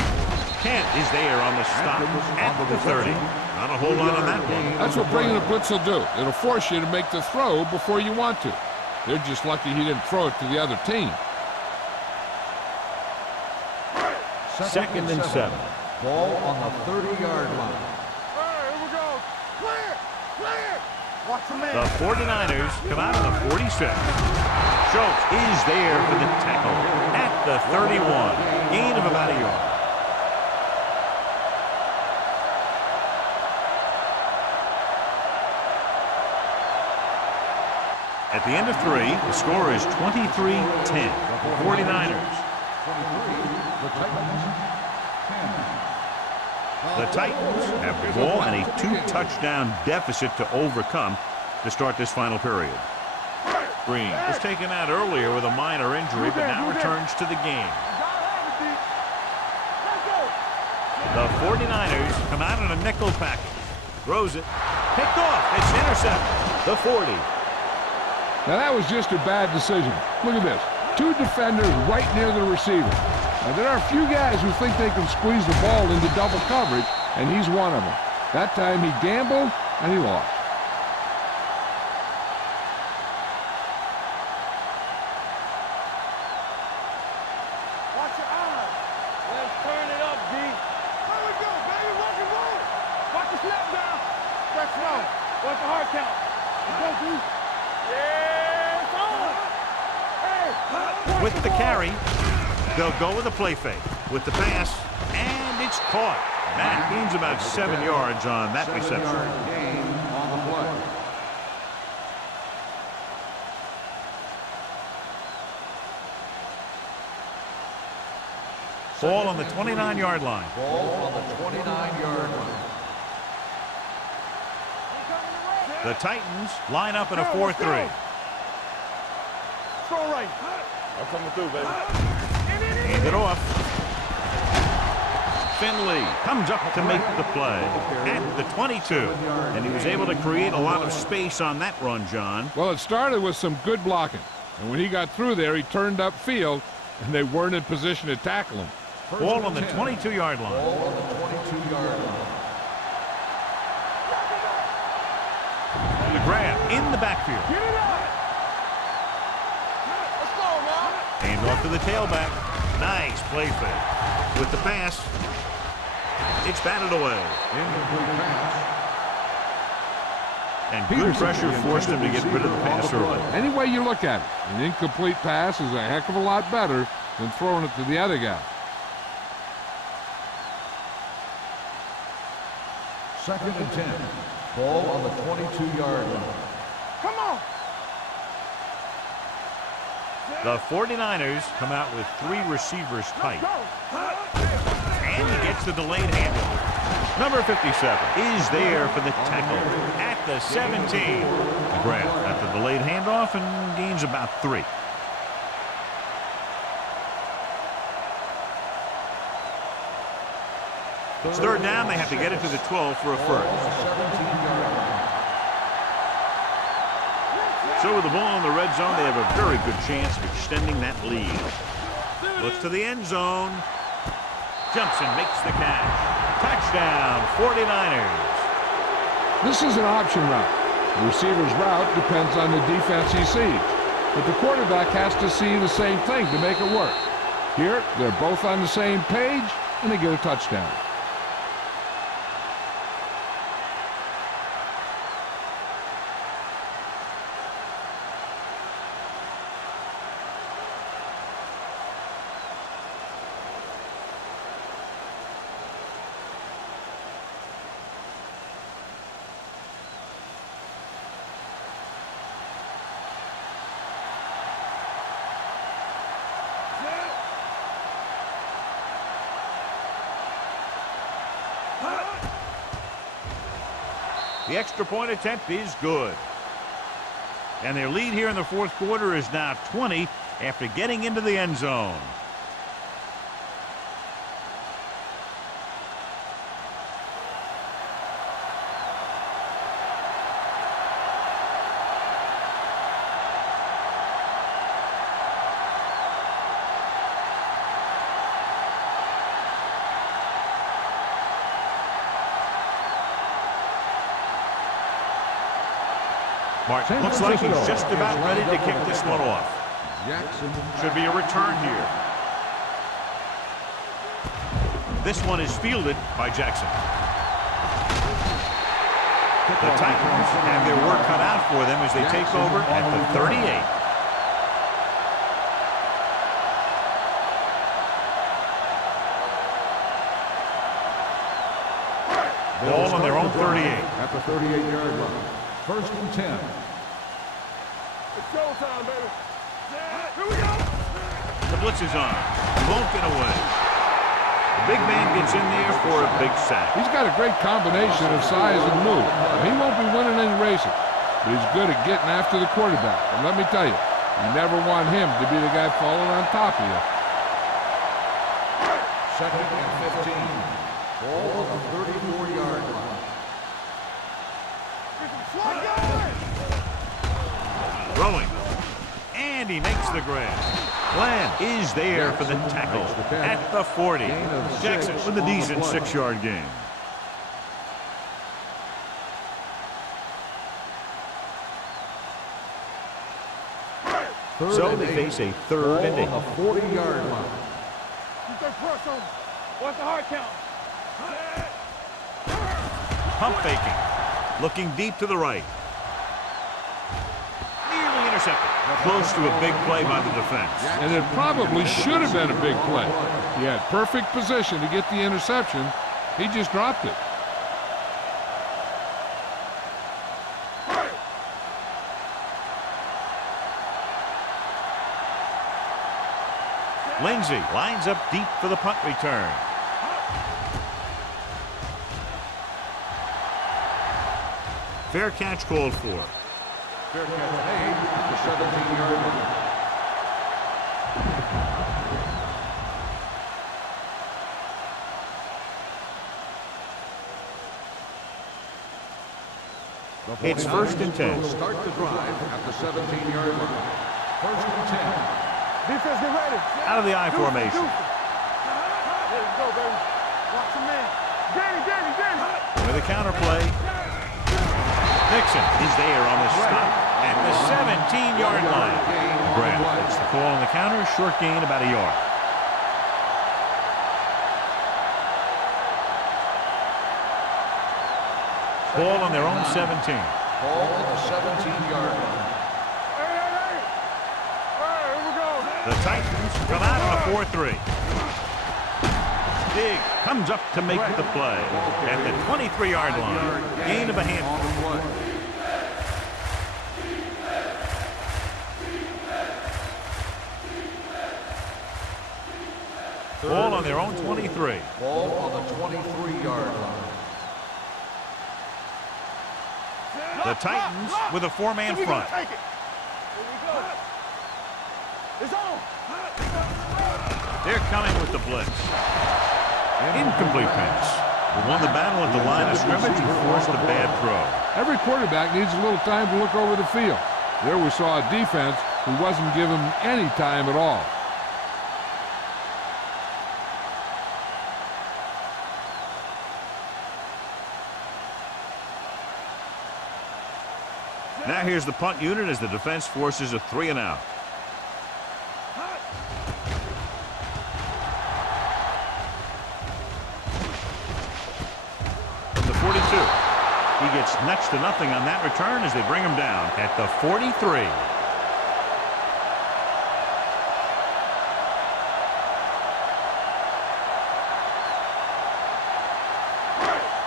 Kent is there on the stop at the 30. Not a whole lot on that one. That's what bringing the blitz will do. It'll force you to make the throw before you want to. They're just lucky he didn't throw it to the other team. 2nd and 7. Ball on the 30-yard line. Here we go. Clear. Clear. Watch the man. The 49ers come out of the 46. Schultz is there for the tackle at the 31. Gain of about a yard. At the end of 3, the score is 23-10. 49ers. The Titans have the ball and a 2-touchdown deficit to overcome to start this final period. Green was taken out earlier with a minor injury, but now returns to the game. The 49ers come out in a nickel package. Throws it. Picked off. It's intercepted. The 40. Now that was just a bad decision. Look at this. 2 defenders right near the receiver. Now there are a few guys who think they can squeeze the ball into double coverage, and he's one of them. That time he gambled, and he lost. Watch your eyes. Let's turn it up, D. Here we go. with the carry. They'll go with a play fake. With the pass, and it's caught. That gains about 7 yards on that reception. 7-yard gain on the play. Ball on the 29-yard line. Ball on the 29-yard line. The Titans line up in a 4-3. Go right. I'm coming through, baby. Hand it off. Finley comes up to make the play at the 22. And he was able to create a lot of space on that run, John. Well, it started with some good blocking. And when he got through there, he turned upfield, and they weren't in position to tackle him. Ball on the 22-yard line. Ball on the 22-yard line. The grab in the backfield. Get it out. Let's go, man. Hand off to the tailback. Nice play fake. With the pass, it's batted away. Incomplete pass. And good pressure forced him to get rid of the pass early. Any way you look at it, an incomplete pass is a heck of a lot better than throwing it to the other guy. 2nd and 10. Ball on the 22-yard line. Come on. The 49ers come out with 3 receivers tight. And he gets the delayed handoff. Number 57 is there for the tackle at the 17. The grab at the delayed handoff and gains about 3. It's 3rd down. They have to get it to the 12 for a first. 17-yard line. So with the ball in the red zone, they have a very good chance of extending that lead. Looks to the end zone. Jumps and makes the catch. Touchdown, 49ers. This is an option route. The receiver's route depends on the defense he sees. But the quarterback has to see the same thing to make it work. Here, they're both on the same page, and they get a touchdown. The extra point attempt is good. And their lead here in the 4th quarter is now 20 after getting into the end zone. Martin looks like he's just about ready to kick this one off. Jackson. Should be a return here. This one is fielded by Jackson. The Titans have their work cut out for them as they take over at the 38. Ball on their own 38. At the 38-yard line. 1st and 10. It's showtime, baby. Here we go. The blitz is on. He won't get away. The big man gets in there for a big sack. He's got a great combination of size and move. He won't be winning any races, but he's good at getting after the quarterback. And let me tell you, you never want him to be the guy falling on top of you. 2nd and 15. Ball on the 34-yard line. Throwing. And he makes the grab. Glenn is there for the tackle at the 40. Jackson with a decent 6-yard gain. So they face a 3rd and 8. On the 40-yard line. You take press on him. Watch the hard count. Pump faking. Looking deep to the right. Nearly intercepted. Close to a big play by the defense. And it probably should have been a big play. He had perfect position to get the interception. He just dropped it. Lindsey lines up deep for the punt return. Fair catch called for. Fair catch made at the 17-yard line. It's 1st and 10. Will start the drive at the 17-yard line. 1st and 10. Defense, get ready. Out of the I formation. There you go, baby. Watch the man. Danny. With a counter play. Nixon is there on the stop at the 17-yard line. Grant gets the call on the counter. Short gain, about a yard. Ball on their own 17. Ball on the 17-yard line. Hey. All right, here we go. The Titans come out on a 4-3. Diggs comes up to make the play at the 23-yard line. Gain of a handful. Ball on their own 23. Ball on the 23-yard line. The Titans with a 4-man front. Take it. Here we go. It's on. They're coming with the blitz. Incomplete pass. They won the battle at the line of scrimmage and forced a bad throw. Every quarterback needs a little time to look over the field. There we saw a defense who wasn't given any time at all. Now here's the punt unit as the defense forces a 3-and-out. From the 42. He gets next to nothing on that return as they bring him down at the 43.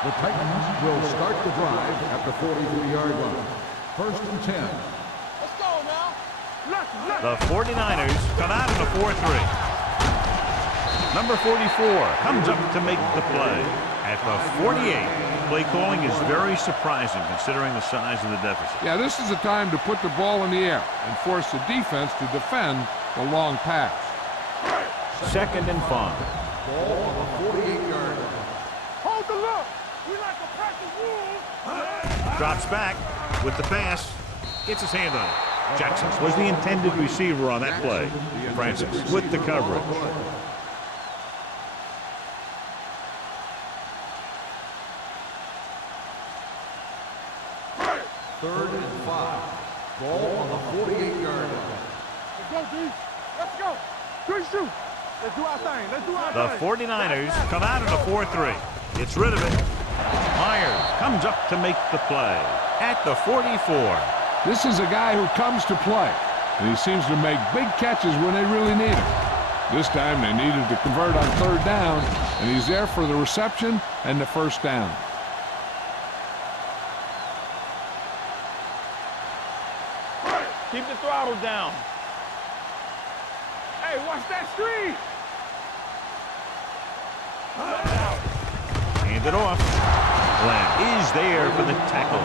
The Titans will start the drive at the 43-yard line. 1st and 10. Let's go now. Look. The 49ers come out in a 4-3. Number 44 comes up to make the play at the 48. Play calling is very surprising considering the size of the deficit. Yeah, this is the time to put the ball in the air and force the defense to defend the long pass. 2nd and 5. Ball on the 48-yard line. Hold the look. We like to practice rules. Drops back with the pass. Gets his hand on it. Jackson was the intended receiver on that play. Francis with the coverage. 3rd and 5. Ball on the 48-yard line. Let's go, D. Let's go. Good shoot. Let's do our thing. Let's do our The thing. 49ers come out in a 4-3. Gets rid of it. Myers comes up to make the play at the 44. This is a guy who comes to play, and he seems to make big catches when they really need him. This time they needed to convert on 3rd down, and he's there for the reception and the 1st down. Keep the throttle down. Hey, watch that screen. Hand it off. Glenn is there for the tackle.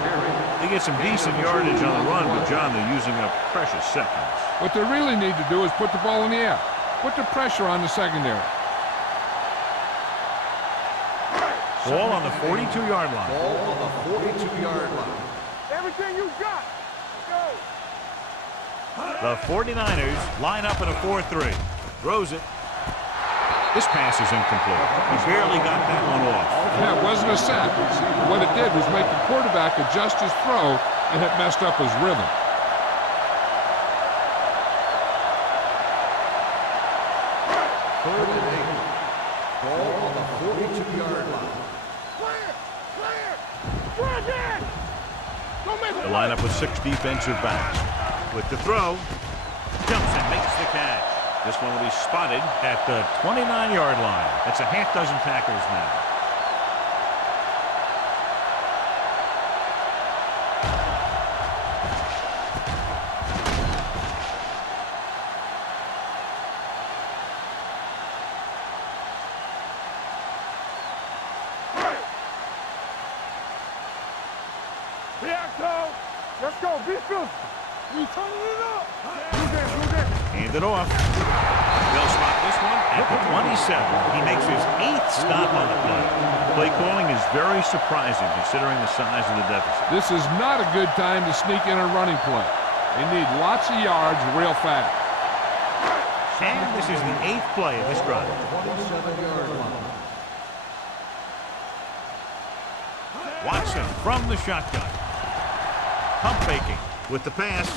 They get some decent yardage on the run, but John, they're using up precious seconds. What they really need to do is put the ball in the air. Put the pressure on the secondary. Ball on the 42-yard line. Ball on the 42-yard line. Everything you got. Go. The 49ers line up in a 4-3. Throws it. This pass is incomplete. He barely got that one off. Yeah, it wasn't a sack. What it did was make the quarterback adjust his throw, and it messed up his rhythm. Third and 8. Ball on the 42-yard line. Clear. Again. Don't make They line up with 6 defensive backs. With the throw, jumps and makes the catch. This one will be spotted at the 29-yard line. That's a half dozen tackles now. Let's go, be filthy. We turning it up. Hand it off. They'll spot this one at the 27. He makes his 8th stop on the play. Play calling is very surprising considering the size of the deficit. This is not a good time to sneak in a running play. They need lots of yards real fast. And this is the 8th play of this drive. 27-yard line. Watson from the shotgun. Pump faking with the pass.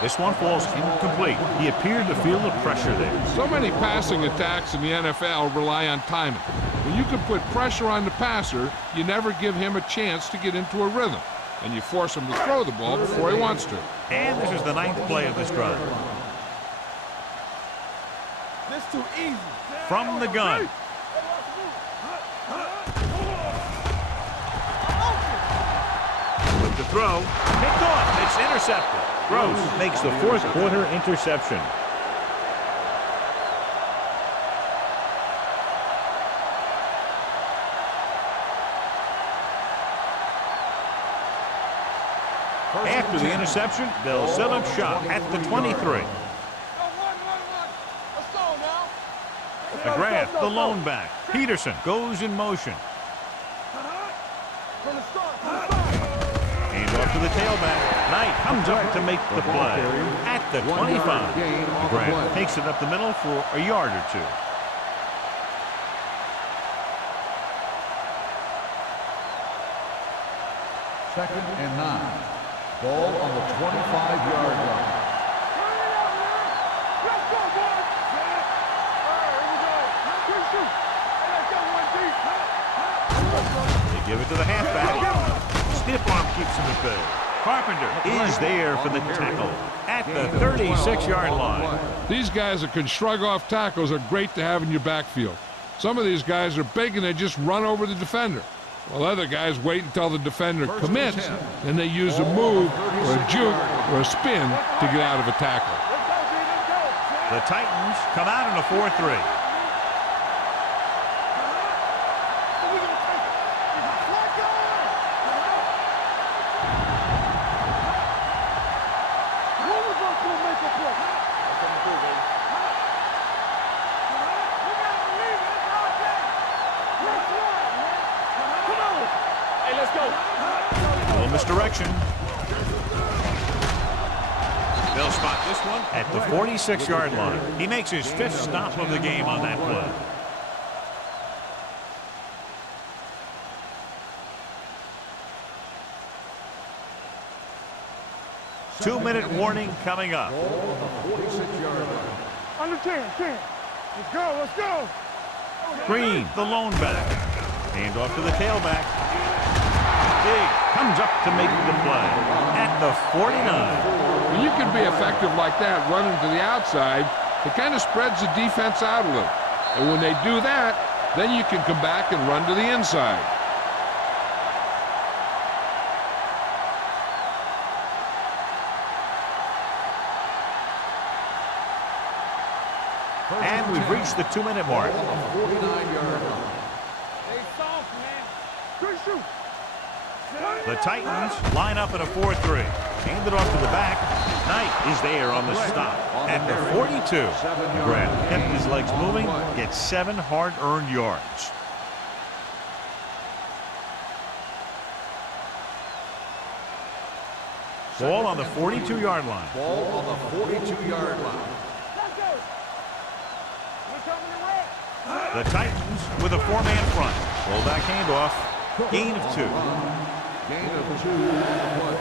This one falls incomplete. He appeared to feel the pressure there. So many passing attacks in the NFL rely on timing. When you can put pressure on the passer, you never give him a chance to get into a rhythm, and you force him to throw the ball before he wants to. And this is the 9th play of this drive. This too easy. From the gun. With the throw, picked off. It's intercepted. Gross makes the 4th quarter interception. After the interception, they'll set up shop at the 23. McGrath, the lone back. Peterson goes in motion. And off to the tailback. Knight comes up to make the play at the 25. McGrath takes it up the middle for a yard or two. Second and 9. Ball on the 25-yard line. They give it to the halfback. Stiff arm keeps him at bay. Carpenter is there for the tackle at the 36-yard line. These guys that can shrug off tackles are great to have in your backfield. Some of these guys are big and they just run over the defender, while other guys wait until the defender commits, and they use a move or a juke or a spin to get out of a tackle. The Titans come out in a 4-3. Misdirection. They'll spot this one at the 46-yard line. He makes his 5th stop of the game on that play. Two-minute warning coming up. Under 10. Let's go, let's go. Green, the lone back. Hand off to the tailback. Big comes up to make the play at the 49. When you can be effective like that running to the outside, it kind of spreads the defense out a little. And when they do that, then you can come back and run to the inside. And we've reached the 2-minute mark. 49-yard line. Hey, soft, man. Good shoot. The Titans line up in a 4-3. Hand it off to the back. Knight is there on the stop at the 42. McGrath kept his legs moving, gets 7 hard-earned yards. Ball on the 42-yard line. Ball on the 42-yard line. The Titans with a 4-man front. Rollback handoff. Gain of 2. Gain of 2 on the play.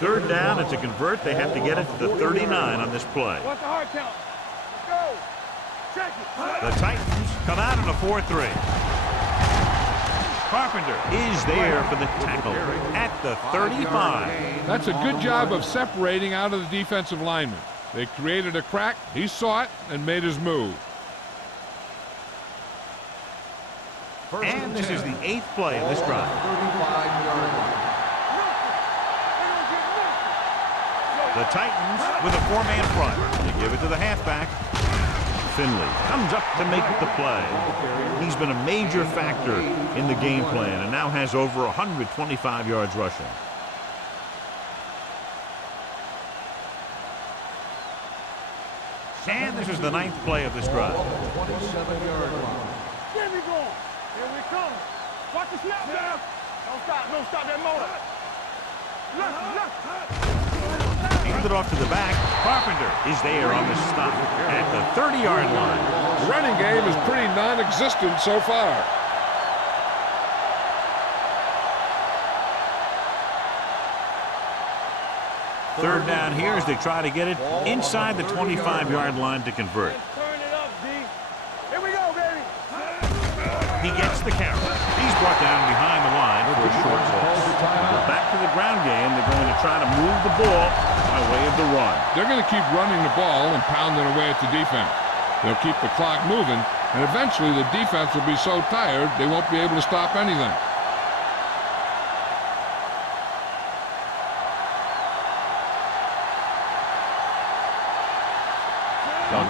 Third down, and to convert, they have to get it to the 39 on this play. What's the hard count? Let's go. Check it. The Titans come out in a 4-3. Carpenter is there for the tackle at the 35. That's a good job of separating out of the defensive lineman. They created a crack, he saw it, and made his move. And this is the 8th play of this drive. 35-yard line. The Titans with a 4-man front. They give it to the halfback. Finley comes up to make the play. He's been a major factor in the game plan and now has over 125 yards rushing. And this is the 9th play of this drive. 27-yard line. Here we go. Here we come. Watch the snap down. Don't stop that motor. Look. Handed off to the back. Carpenter is there on the stop at the 30-yard line. The running game is pretty non-existent so far. Third down here as they try to get it inside the 25-yard line to convert. Turn it up, D. Here we go, baby. He gets the carry. He's brought down behind the line for a short loss. Back to the ground game. They're going to try to move the ball by way of the run. They're going to keep running the ball and pounding away at the defense. They'll keep the clock moving, and eventually the defense will be so tired they won't be able to stop anything.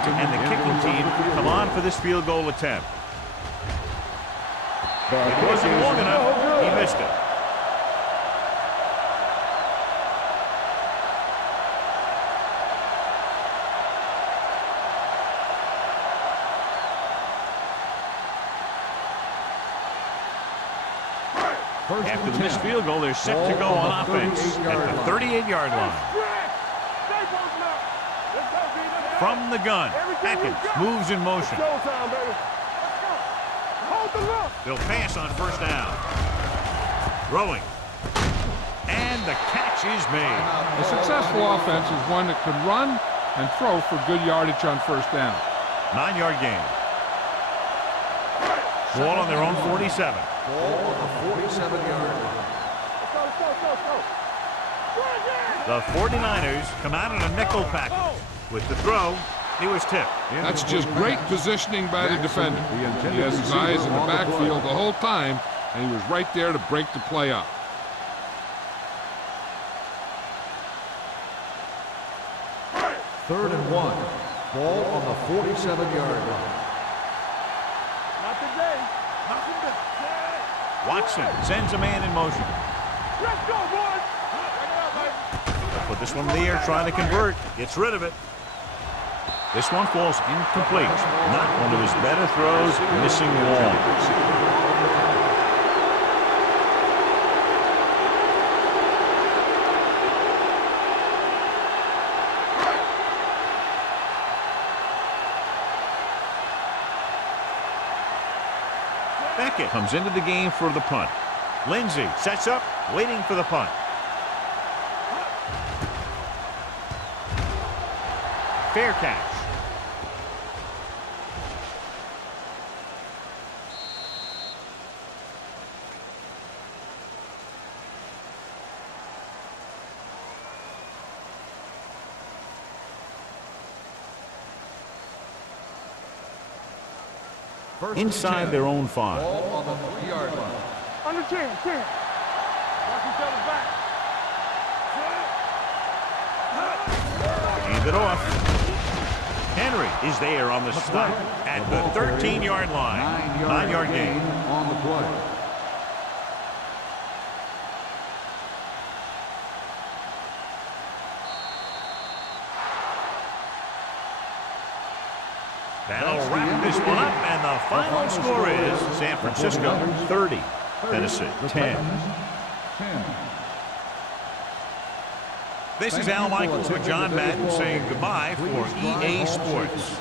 And the kicking team come on for this field goal attempt. It wasn't long enough. He missed it. After the missed field goal, they're set to go on offense at the 38-yard line. From the gun, Atkins moves in motion. They'll pass on first down. Throwing. And the catch is made. A successful offense is one that can run and throw for good yardage on first down. 9-yard gain. Ball on their own 47. Ball on the 47-yard line. The 49ers come out in a nickel package. With the throw, he was tipped. That's just great positioning by the defender. He has his eyes in the backfield the whole time, and he was right there to break the play up. Third and 1. Ball on the 47-yard line. Not today. Not today. Watson sends a man in motion. Let's go, boys. Put this one in the air, trying to convert. Gets rid of it. This one falls incomplete. Not one of his better throws, missing long. Beckett comes into the game for the punt. Lindsey sets up, waiting for the punt. Fair catch. Inside their own 5. Ball on the 3-yard line. Under 10. Watch each other's back. Hand it off. Henry is there on the stop at the 13-yard line. 9-yard gain. On the play. That'll wrap this one up, and the final score is San Francisco 30, Tennessee 10. This is Al Michaels with John Madden saying goodbye for EA Sports.